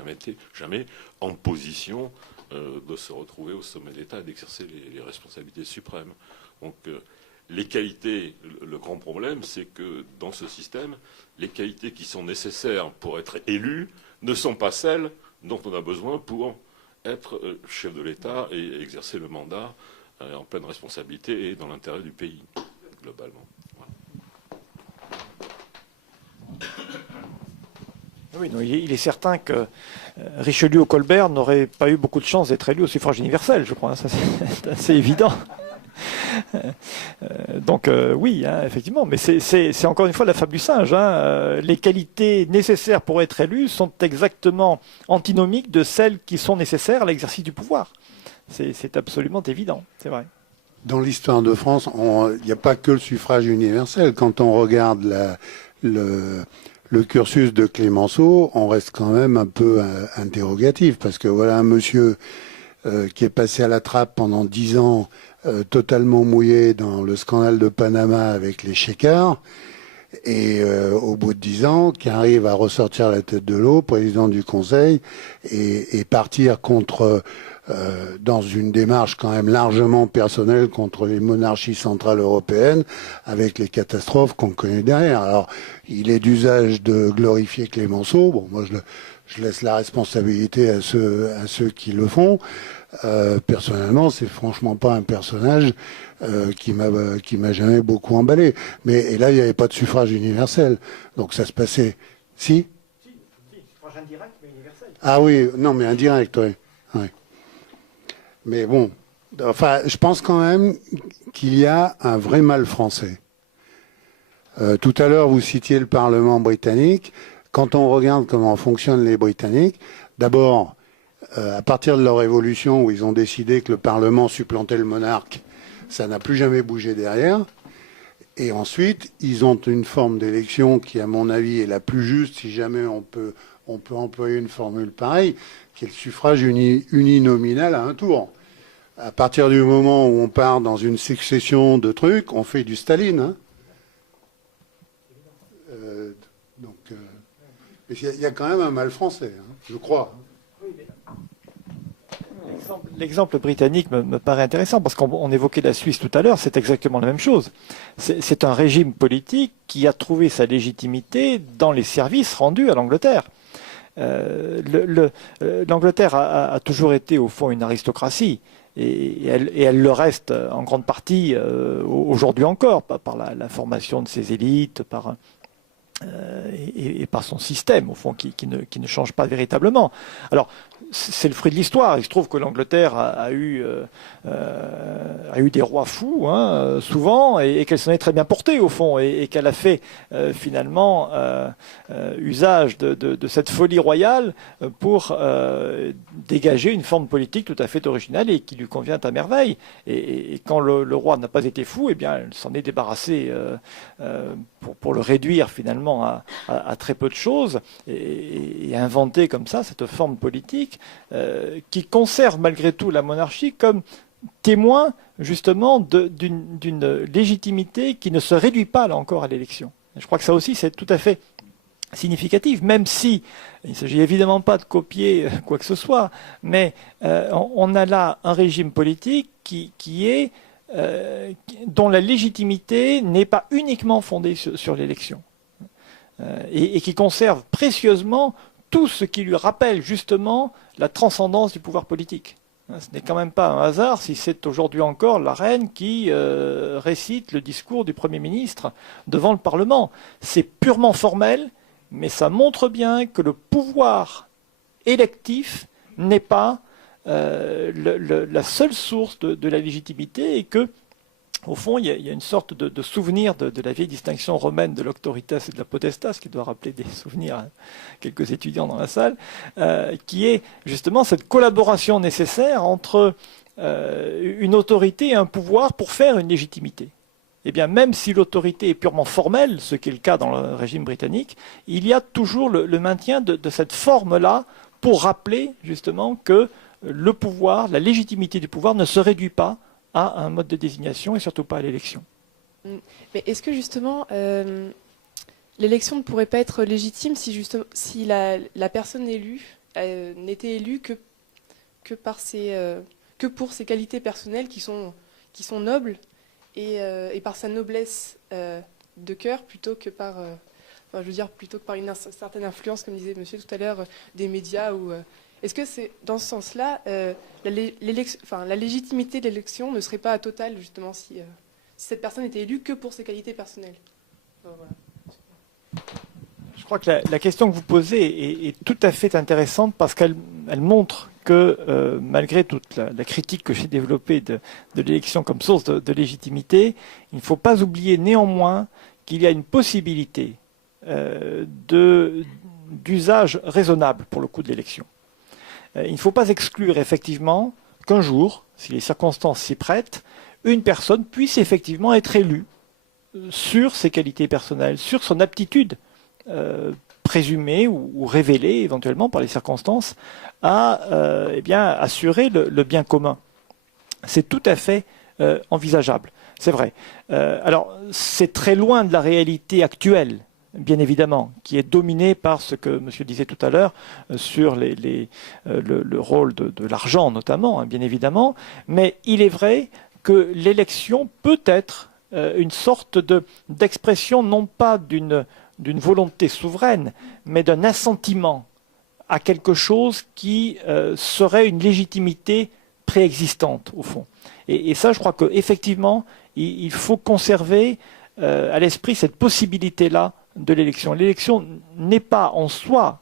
jamais en position de se retrouver au sommet de l'État et d'exercer les responsabilités suprêmes. Donc les qualités, le grand problème, c'est que dans ce système, les qualités qui sont nécessaires pour être élu ne sont pas celles dont on a besoin pour être chef de l'État et exercer le mandat en pleine responsabilité et dans l'intérêt du pays, globalement. Oui, non, il est certain que Richelieu ou Colbert n'auraient pas eu beaucoup de chance d'être élus au suffrage universel, je crois. Ça, c'est assez évident. Donc oui, hein, effectivement, mais c'est encore une fois la fable du singe. Hein. Les qualités nécessaires pour être élu sont exactement antinomiques de celles qui sont nécessaires à l'exercice du pouvoir. C'est absolument évident, c'est vrai. Dans l'histoire de France, il n'y a pas que le suffrage universel. Quand on regarde le cursus de Clémenceau, on reste quand même un peu interrogatif, parce que voilà un monsieur qui est passé à la trappe pendant 10 ans, totalement mouillé dans le scandale de Panama avec les chécards, et au bout de 10 ans, qui arrive à ressortir la tête de l'eau, président du Conseil, et partir contre, dans une démarche quand même largement personnelle contre les monarchies centrales européennes, avec les catastrophes qu'on connaît derrière. Alors, il est d'usage de glorifier Clémenceau. Bon, moi, je laisse la responsabilité à ceux qui le font. Personnellement, c'est franchement pas un personnage qui m'a jamais beaucoup emballé. Et là, il n'y avait pas de suffrage universel, donc ça se passait. Si, suffrage indirect, mais universel. Ah oui, non, mais indirect, oui. Ouais. Mais bon, enfin, je pense quand même qu'il y a un vrai mal français. Tout à l'heure, vous citiez le Parlement britannique. Quand on regarde comment fonctionnent les Britanniques, d'abord, à partir de leur évolution où ils ont décidé que le Parlement supplantait le monarque, ça n'a plus jamais bougé derrière. Et ensuite, ils ont une forme d'élection qui, à mon avis, est la plus juste, si jamais on peut employer une formule pareille, qui est le suffrage uninominal à un tour. À partir du moment où on part dans une succession de trucs, on fait du Staline. Hein. Il y a quand même un mal français, hein, je crois. L'exemple britannique me paraît intéressant parce qu'on évoquait la Suisse tout à l'heure, c'est exactement la même chose. C'est un régime politique qui a trouvé sa légitimité dans les services rendus à l'Angleterre. L'Angleterre a toujours été au fond une aristocratie et elle le reste en grande partie aujourd'hui encore par la formation de ses élites, et par son système, au fond, qui ne change pas véritablement. Alors, c'est le fruit de l'histoire. Il se trouve que l'Angleterre a eu des rois fous, hein, souvent, et qu'elle s'en est très bien portée, au fond, et qu'elle a fait, finalement, usage de cette folie royale pour dégager une forme politique tout à fait originale et qui lui convient à merveille. Et quand le roi n'a pas été fou, eh bien, elle s'en est débarrassée pour le réduire, finalement, à très peu de choses et inventer comme ça cette forme politique qui conserve malgré tout la monarchie comme témoin justement d'une légitimité qui ne se réduit pas là encore à l'élection. Je crois que ça aussi c'est tout à fait significatif, même si il ne s'agit évidemment pas de copier quoi que ce soit, mais on a là un régime politique qui est dont la légitimité n'est pas uniquement fondée sur l'élection. Et qui conserve précieusement tout ce qui lui rappelle justement la transcendance du pouvoir politique. Ce n'est quand même pas un hasard si c'est aujourd'hui encore la reine qui récite le discours du Premier ministre devant le Parlement. C'est purement formel, mais ça montre bien que le pouvoir électif n'est pas la seule source de la légitimité et que, au fond, il y a une sorte de souvenir de la vieille distinction romaine de l'auctoritas et de la potestas, qui doit rappeler des souvenirs à quelques étudiants dans la salle, qui est justement cette collaboration nécessaire entre une autorité et un pouvoir pour faire une légitimité. Eh bien, même si l'autorité est purement formelle, ce qui est le cas dans le régime britannique, il y a toujours le maintien de cette forme-là pour rappeler justement que le pouvoir, la légitimité du pouvoir ne se réduit pas à un mode de désignation et surtout pas à l'élection. Mais est-ce que justement l'élection ne pourrait pas être légitime si la personne élue n'était élue que pour ses qualités personnelles qui sont nobles et par sa noblesse de cœur plutôt que par une certaine influence, comme disait monsieur tout à l'heure, des médias ou est-ce que c'est dans ce sens-là, la légitimité de l'élection ne serait pas totale, justement, si cette personne était élue que pour ses qualités personnelles? Voilà. Je crois que la question que vous posez est tout à fait intéressante parce qu'elle montre que, malgré toute la critique que j'ai développée de l'élection comme source de légitimité, il ne faut pas oublier néanmoins qu'il y a une possibilité d'usage raisonnable, pour le coup, de l'élection. Il ne faut pas exclure effectivement qu'un jour, si les circonstances s'y prêtent, une personne puisse effectivement être élue sur ses qualités personnelles, sur son aptitude présumée ou révélée éventuellement par les circonstances à assurer le bien commun. C'est tout à fait envisageable, c'est vrai. Alors, c'est très loin de la réalité actuelle, bien évidemment, qui est dominé par ce que monsieur disait tout à l'heure sur le rôle de l'argent notamment, bien évidemment. Mais il est vrai que l'élection peut être une sorte d'expression non pas d'une volonté souveraine, mais d'un assentiment à quelque chose qui serait une légitimité préexistante, au fond. Et ça, je crois qu'effectivement, il faut conserver à l'esprit cette possibilité-là de l'élection. L'élection n'est pas en soi,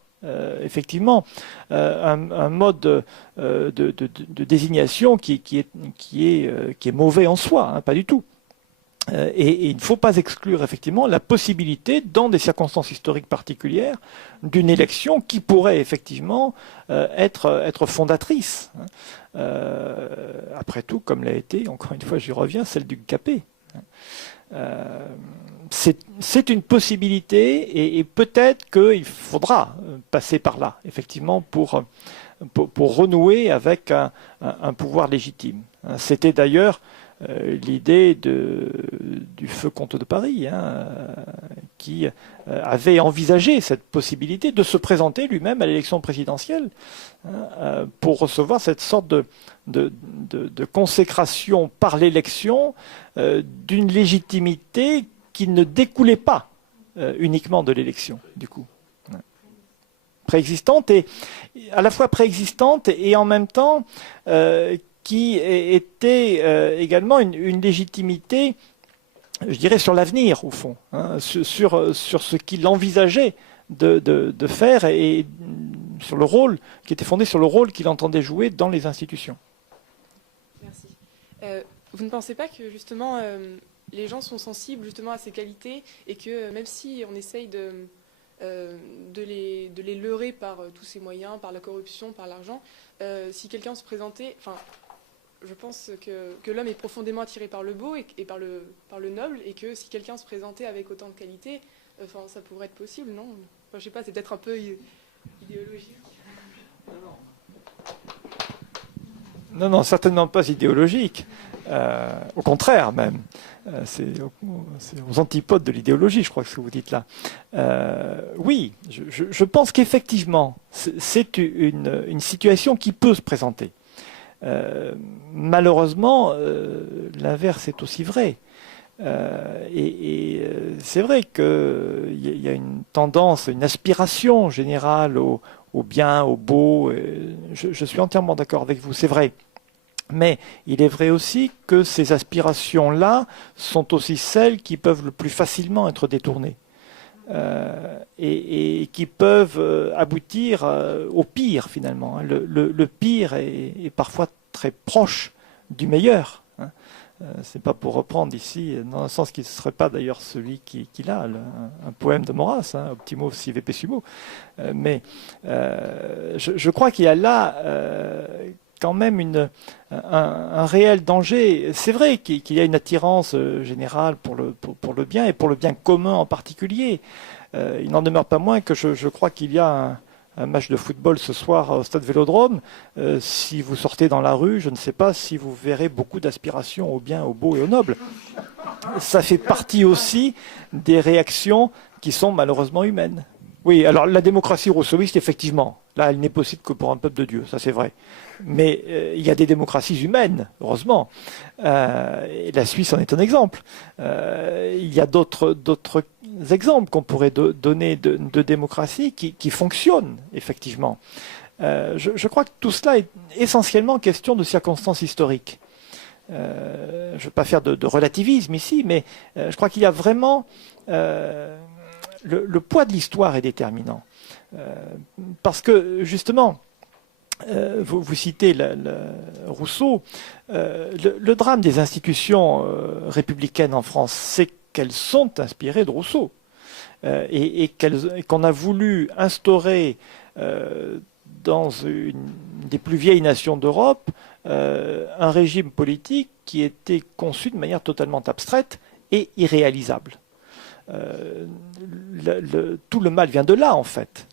effectivement, un mode de désignation qui est mauvais en soi, hein, pas du tout. Et il ne faut pas exclure effectivement la possibilité, dans des circonstances historiques particulières, d'une élection qui pourrait effectivement être fondatrice. Après tout, comme l'a été, encore une fois j'y reviens, celle du Capet. C'est une possibilité et peut-être qu'il faudra passer par là, effectivement, pour renouer avec un pouvoir légitime. C'était d'ailleurs l'idée du feu comte de Paris, qui avait envisagé cette possibilité de se présenter lui-même à l'élection présidentielle pour recevoir cette sorte de consécration par l'élection d'une légitimité qui ne découlait pas uniquement de l'élection, du coup. Préexistante, et à la fois préexistante et en même temps qui était également une légitimité, je dirais, sur l'avenir, au fond, sur ce qu'il envisageait de faire et sur le rôle, qui était fondé sur le rôle qu'il entendait jouer dans les institutions. Merci. Vous ne pensez pas que, justement, les gens sont sensibles, justement, à ces qualités et que, même si on essaye de les leurrer par tous ces moyens, par la corruption, par l'argent, si quelqu'un se présentait... Je pense que l'homme est profondément attiré par le beau et par le noble, et que si quelqu'un se présentait avec autant de qualité, ça pourrait être possible, non? Je sais pas, c'est peut-être un peu idéologique. Non, certainement pas idéologique. Au contraire, même. C'est aux antipodes de l'idéologie, je crois, que ce que vous dites là. Oui, je pense qu'effectivement, c'est une situation qui peut se présenter. Malheureusement, l'inverse est aussi vrai. Et c'est vrai qu'il y a une tendance, une aspiration générale au au bien, au beau. Je suis entièrement d'accord avec vous, c'est vrai. Mais il est vrai aussi que ces aspirations-là sont aussi celles qui peuvent le plus facilement être détournées. Et qui peuvent aboutir au pire finalement. Le pire est parfois très proche du meilleur. C'est pas pour reprendre ici, dans un sens qui ne serait pas d'ailleurs celui qu'il a, un poème de Maurras, Optimo sive pessumo. Mais je crois qu'il y a là quand même un réel danger. C'est vrai qu'il y a une attirance générale pour le bien et pour le bien commun en particulier. Il n'en demeure pas moins que je crois qu'il y a un match de football ce soir au stade Vélodrome. Si vous sortez dans la rue, je ne sais pas si vous verrez beaucoup d'aspiration au bien, au beau et au noble. Ça fait partie aussi des réactions qui sont malheureusement humaines. Oui, alors la démocratie rousseauiste, effectivement, là, elle n'est possible que pour un peuple de Dieu, ça c'est vrai. Mais il y a des démocraties humaines, heureusement. Et la Suisse en est un exemple. Il y a d'autres exemples qu'on pourrait donner de démocratie qui fonctionnent, effectivement. Je crois que tout cela est essentiellement question de circonstances historiques. Je ne veux pas faire de relativisme ici, mais je crois qu'il y a vraiment... Le poids de l'histoire est déterminant. Parce que, justement, vous citez Rousseau, le drame des institutions républicaines en France, c'est qu'elles sont inspirées de Rousseau. Et qu'on a voulu instaurer dans une des plus vieilles nations d'Europe un régime politique qui était conçu de manière totalement abstraite et irréalisable. Tout le mal vient de là, en fait.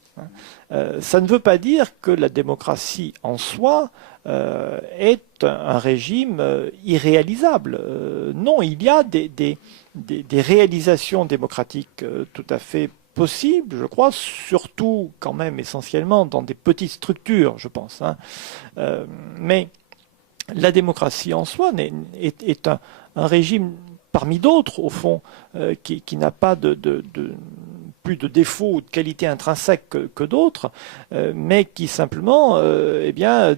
Ça ne veut pas dire que la démocratie en soi est un régime irréalisable. Non, il y a des réalisations démocratiques tout à fait possibles, je crois, surtout quand même essentiellement dans des petites structures, je pense. Mais la démocratie en soi est un régime parmi d'autres, au fond, qui n'a pas plus de défauts ou de qualités intrinsèques que d'autres, mais qui simplement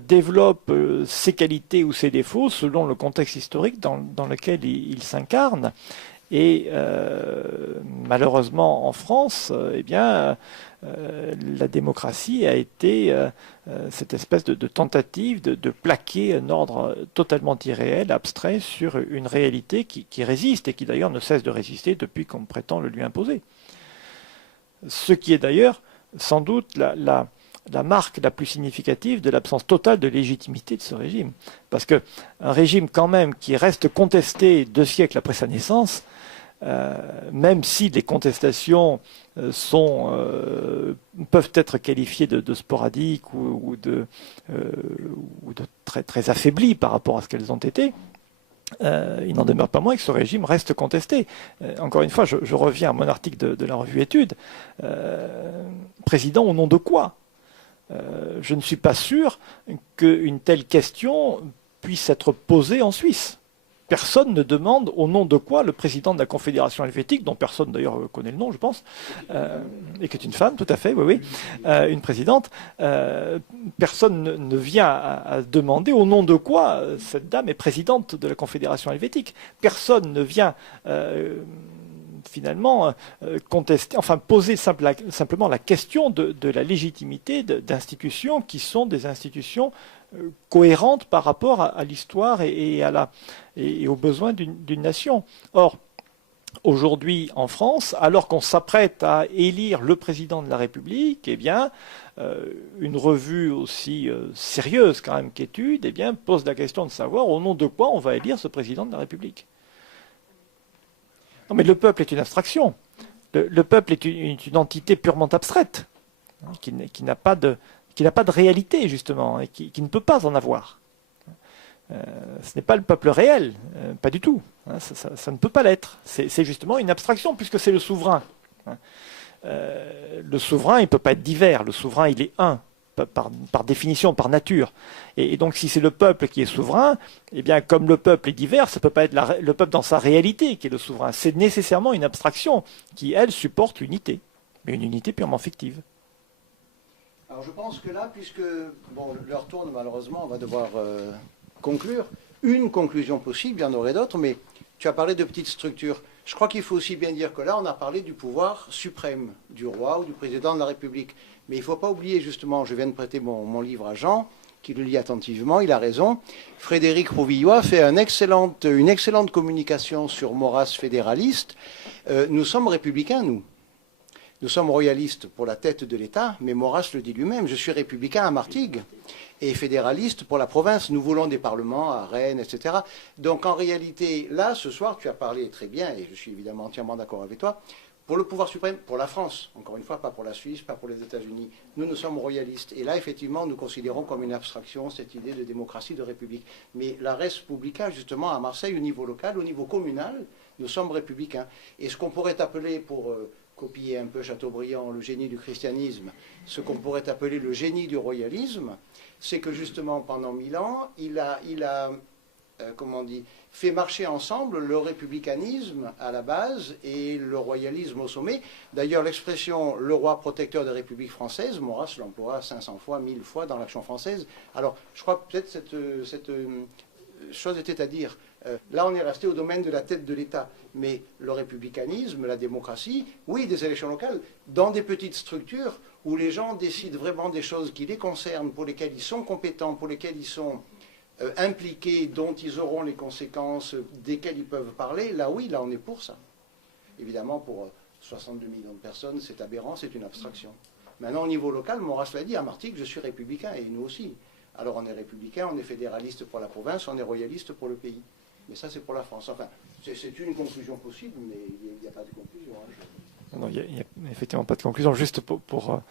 développe ses qualités ou ses défauts selon le contexte historique dans lequel il s'incarne. Et malheureusement en France, la démocratie a été cette espèce de tentative de plaquer un ordre totalement irréel, abstrait, sur une réalité qui résiste et qui d'ailleurs ne cesse de résister depuis qu'on prétend le lui imposer. Ce qui est d'ailleurs sans doute la marque la plus significative de l'absence totale de légitimité de ce régime. Parce qu'un régime quand même qui reste contesté 2 siècles après sa naissance, même si les contestations peuvent être qualifiées de sporadiques ou de très, très affaiblies par rapport à ce qu'elles ont été, il n'en demeure pas moins que ce régime reste contesté. Encore une fois, je reviens à mon article de la revue Études. Président au nom de quoi ? Je ne suis pas sûr qu'une telle question puisse être posée en Suisse. Personne ne demande au nom de quoi le président de la Confédération helvétique, dont personne d'ailleurs connaît le nom, je pense, et qui est une femme, tout à fait, oui, une présidente, personne ne vient à demander au nom de quoi cette dame est présidente de la Confédération helvétique. Personne ne vient finalement contester, enfin poser simplement la question de la légitimité d'institutions qui sont des institutions cohérentes par rapport à l'histoire et aux besoins d'une nation. Or, aujourd'hui en France, alors qu'on s'apprête à élire le président de la République, une revue aussi sérieuse quand même qu'Études, pose la question de savoir au nom de quoi on va élire ce président de la République. Non, mais le peuple est une abstraction. Le peuple est une entité purement abstraite, qui n'a pas de réalité, justement, et qui ne peut pas en avoir. Ce n'est pas le peuple réel, pas du tout. Ça ne peut pas l'être. C'est justement une abstraction, puisque c'est le souverain. Le souverain, il ne peut pas être divers. Le souverain, il est un, par définition, par nature. Et donc, si c'est le peuple qui est souverain, comme le peuple est divers, ça ne peut pas être le peuple dans sa réalité qui est le souverain. C'est nécessairement une abstraction qui, elle, supporte l'unité, mais une unité purement fictive. Alors je pense que là, puisque l'heure tourne, malheureusement, on va devoir conclure. Une conclusion possible, il y en aurait d'autres, mais tu as parlé de petites structures. Je crois qu'il faut aussi bien dire que là, on a parlé du pouvoir suprême, du roi ou du président de la République. Mais il ne faut pas oublier, justement, je viens de prêter mon livre à Jean, qui le lit attentivement, il a raison. Frédéric Rouvillois fait une excellente communication sur Maurras fédéraliste. Nous sommes républicains, nous. Nous sommes royalistes pour la tête de l'État, mais Maurras le dit lui-même, je suis républicain à Martigues et fédéraliste pour la province. Nous voulons des parlements à Rennes, etc. Donc en réalité, là, ce soir, tu as parlé très bien, et je suis évidemment entièrement d'accord avec toi, pour le pouvoir suprême, pour la France, encore une fois, pas pour la Suisse, pas pour les États-Unis. Nous sommes royalistes. Et là, effectivement, nous considérons comme une abstraction cette idée de démocratie, de république. Mais la res publica, justement, à Marseille, au niveau local, au niveau communal, nous sommes républicains. Et ce qu'on pourrait appeler, pour copier un peu Chateaubriand, le génie du christianisme, ce qu'on pourrait appeler le génie du royalisme, c'est que justement, pendant 1000 ans, il a comment on dit, fait marcher ensemble le républicanisme à la base et le royalisme au sommet. D'ailleurs, l'expression « le roi protecteur des républiques françaises », Maurras l'emploie 500 fois, 1000 fois dans l'Action française. Alors, je crois que peut-être cette chose était à dire. Là, on est resté au domaine de la tête de l'État. Mais le républicanisme, la démocratie, oui, des élections locales, dans des petites structures où les gens décident vraiment des choses qui les concernent, pour lesquelles ils sont compétents, pour lesquelles ils sont impliqués, dont ils auront les conséquences, desquelles ils peuvent parler, là oui, là on est pour ça. Évidemment, pour 62 millions de personnes, c'est aberrant, c'est une abstraction. Maintenant, au niveau local, Maurras l'a dit, à Martigues, je suis républicain, et nous aussi. Alors on est républicain, on est fédéraliste pour la province, on est royaliste pour le pays. Mais ça, c'est pour la France. Enfin, c'est une conclusion possible, mais il n'y a pas de conclusion. Hein. Non, il n'y a effectivement pas de conclusion. Juste pour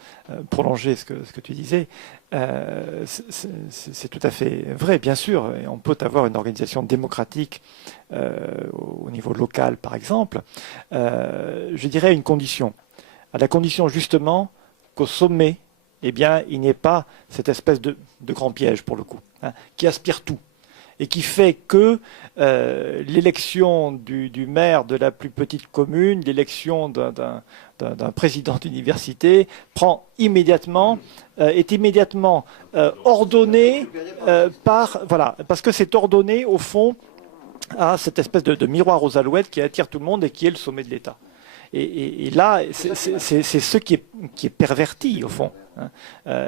prolonger ce que tu disais, c'est tout à fait vrai, bien sûr. Et on peut avoir une organisation démocratique au niveau local, par exemple. Je dirais une condition. À la condition, justement, qu'au sommet, eh bien, il n'y ait pas cette espèce de grand piège, pour le coup, hein, qui aspire tout. Et qui fait que l'élection du maire de la plus petite commune, l'élection d'un président d'université est immédiatement ordonnée parce que c'est ordonné au fond à cette espèce de miroir aux alouettes qui attire tout le monde et qui est le sommet de l'État. Et là, c'est ce qui est perverti au fond. Hein.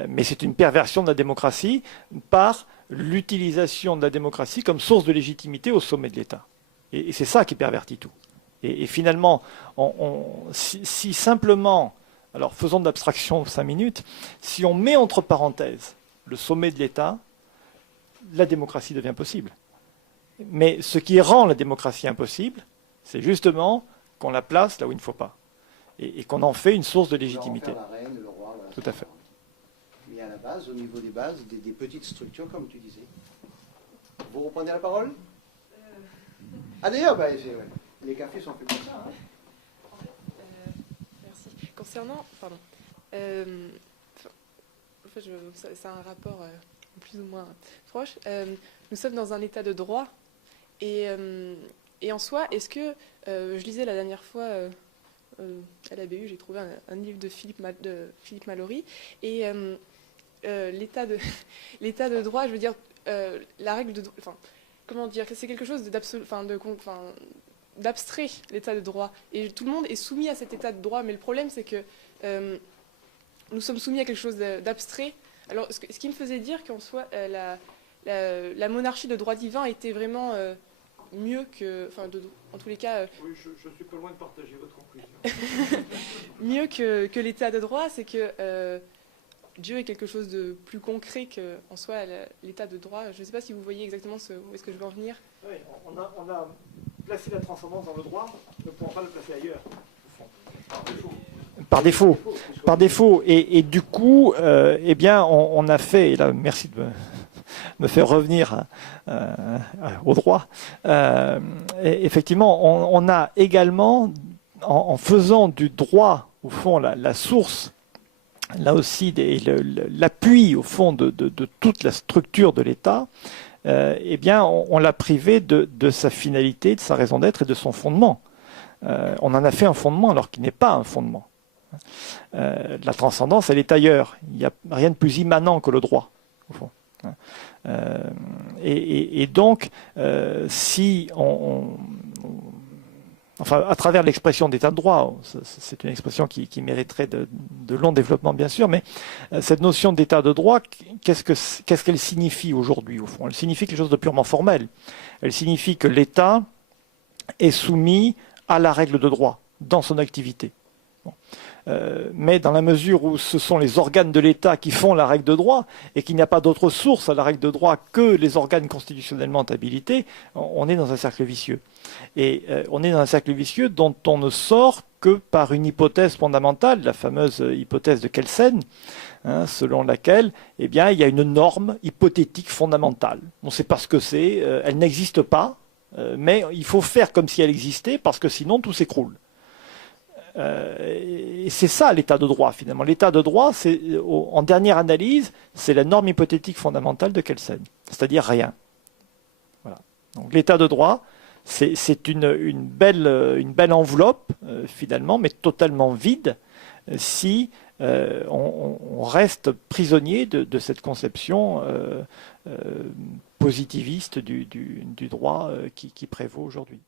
Mais c'est une perversion de la démocratie par l'utilisation de la démocratie comme source de légitimité au sommet de l'État. Et c'est ça qui pervertit tout. Et finalement, si simplement, alors faisons de l'abstraction 5 minutes, si on met entre parenthèses le sommet de l'État, la démocratie devient possible. Mais ce qui rend la démocratie impossible, c'est justement qu'on la place là où il ne faut pas. Et qu'on en fait une source de légitimité. La reine, le roi, voilà. Tout à fait. Mais à la base, au niveau des bases, des petites structures, comme tu disais. Vous reprenez la parole Ah d'ailleurs, les cafés sont faits comme ça. Hein. Merci. Concernant, pardon, c'est un rapport plus ou moins proche. Nous sommes dans un état de droit et en soi, est-ce que, je lisais la dernière fois à la BU, j'ai trouvé un livre de Philippe Mallory et l'état de droit, je veux dire, la règle de, enfin, comment dire, c'est quelque chose d'abstrait, l'état de droit, et tout le monde est soumis à cet état de droit, mais le problème c'est que nous sommes soumis à quelque chose d'abstrait. Alors, ce qui me faisait dire qu'en soi, la monarchie de droit divin était vraiment mieux que, enfin, en tous les cas... Oui, je suis pas loin de partager votre conclusion. Mieux que l'état de droit, c'est que Dieu est quelque chose de plus concret qu'en soi l'état de droit. Je ne sais pas si vous voyez exactement où est-ce que je veux en venir. Oui, on a placé la transcendance dans le droit, ne pouvons pas le placer ailleurs, au fond. Par défaut. Et du coup, eh bien, on a fait, et là, merci de me faire revenir au droit. Effectivement, on a également, en faisant du droit, au fond, la source, là aussi, l'appui, au fond, de toute la structure de l'État, eh bien, on l'a privé de sa finalité, de sa raison d'être et de son fondement. On en a fait un fondement alors qu'il n'est pas un fondement. La transcendance, elle est ailleurs. Il n'y a rien de plus immanent que le droit, au fond. Et donc, si enfin, à travers l'expression d'état de droit, c'est une expression qui mériterait de long développement, bien sûr, mais cette notion d'état de droit, qu'est-ce qu'elle signifie aujourd'hui, au fond? Elle signifie quelque chose de purement formel. Elle signifie que l'État est soumis à la règle de droit dans son activité. Bon. Mais dans la mesure où ce sont les organes de l'État qui font la règle de droit et qu'il n'y a pas d'autre source à la règle de droit que les organes constitutionnellement habilités, on est dans un cercle vicieux. Et on est dans un cercle vicieux dont on ne sort que par une hypothèse fondamentale, la fameuse hypothèse de Kelsen, selon laquelle il y a une norme hypothétique fondamentale. On ne sait pas ce que c'est, elle n'existe pas, mais il faut faire comme si elle existait parce que sinon tout s'écroule. Et c'est ça l'état de droit finalement. L'état de droit, en dernière analyse, c'est la norme hypothétique fondamentale de Kelsen, c'est-à-dire rien. Voilà. Donc l'état de droit, c'est une belle enveloppe finalement, mais totalement vide si on reste prisonnier de cette conception positiviste du droit qui prévaut aujourd'hui.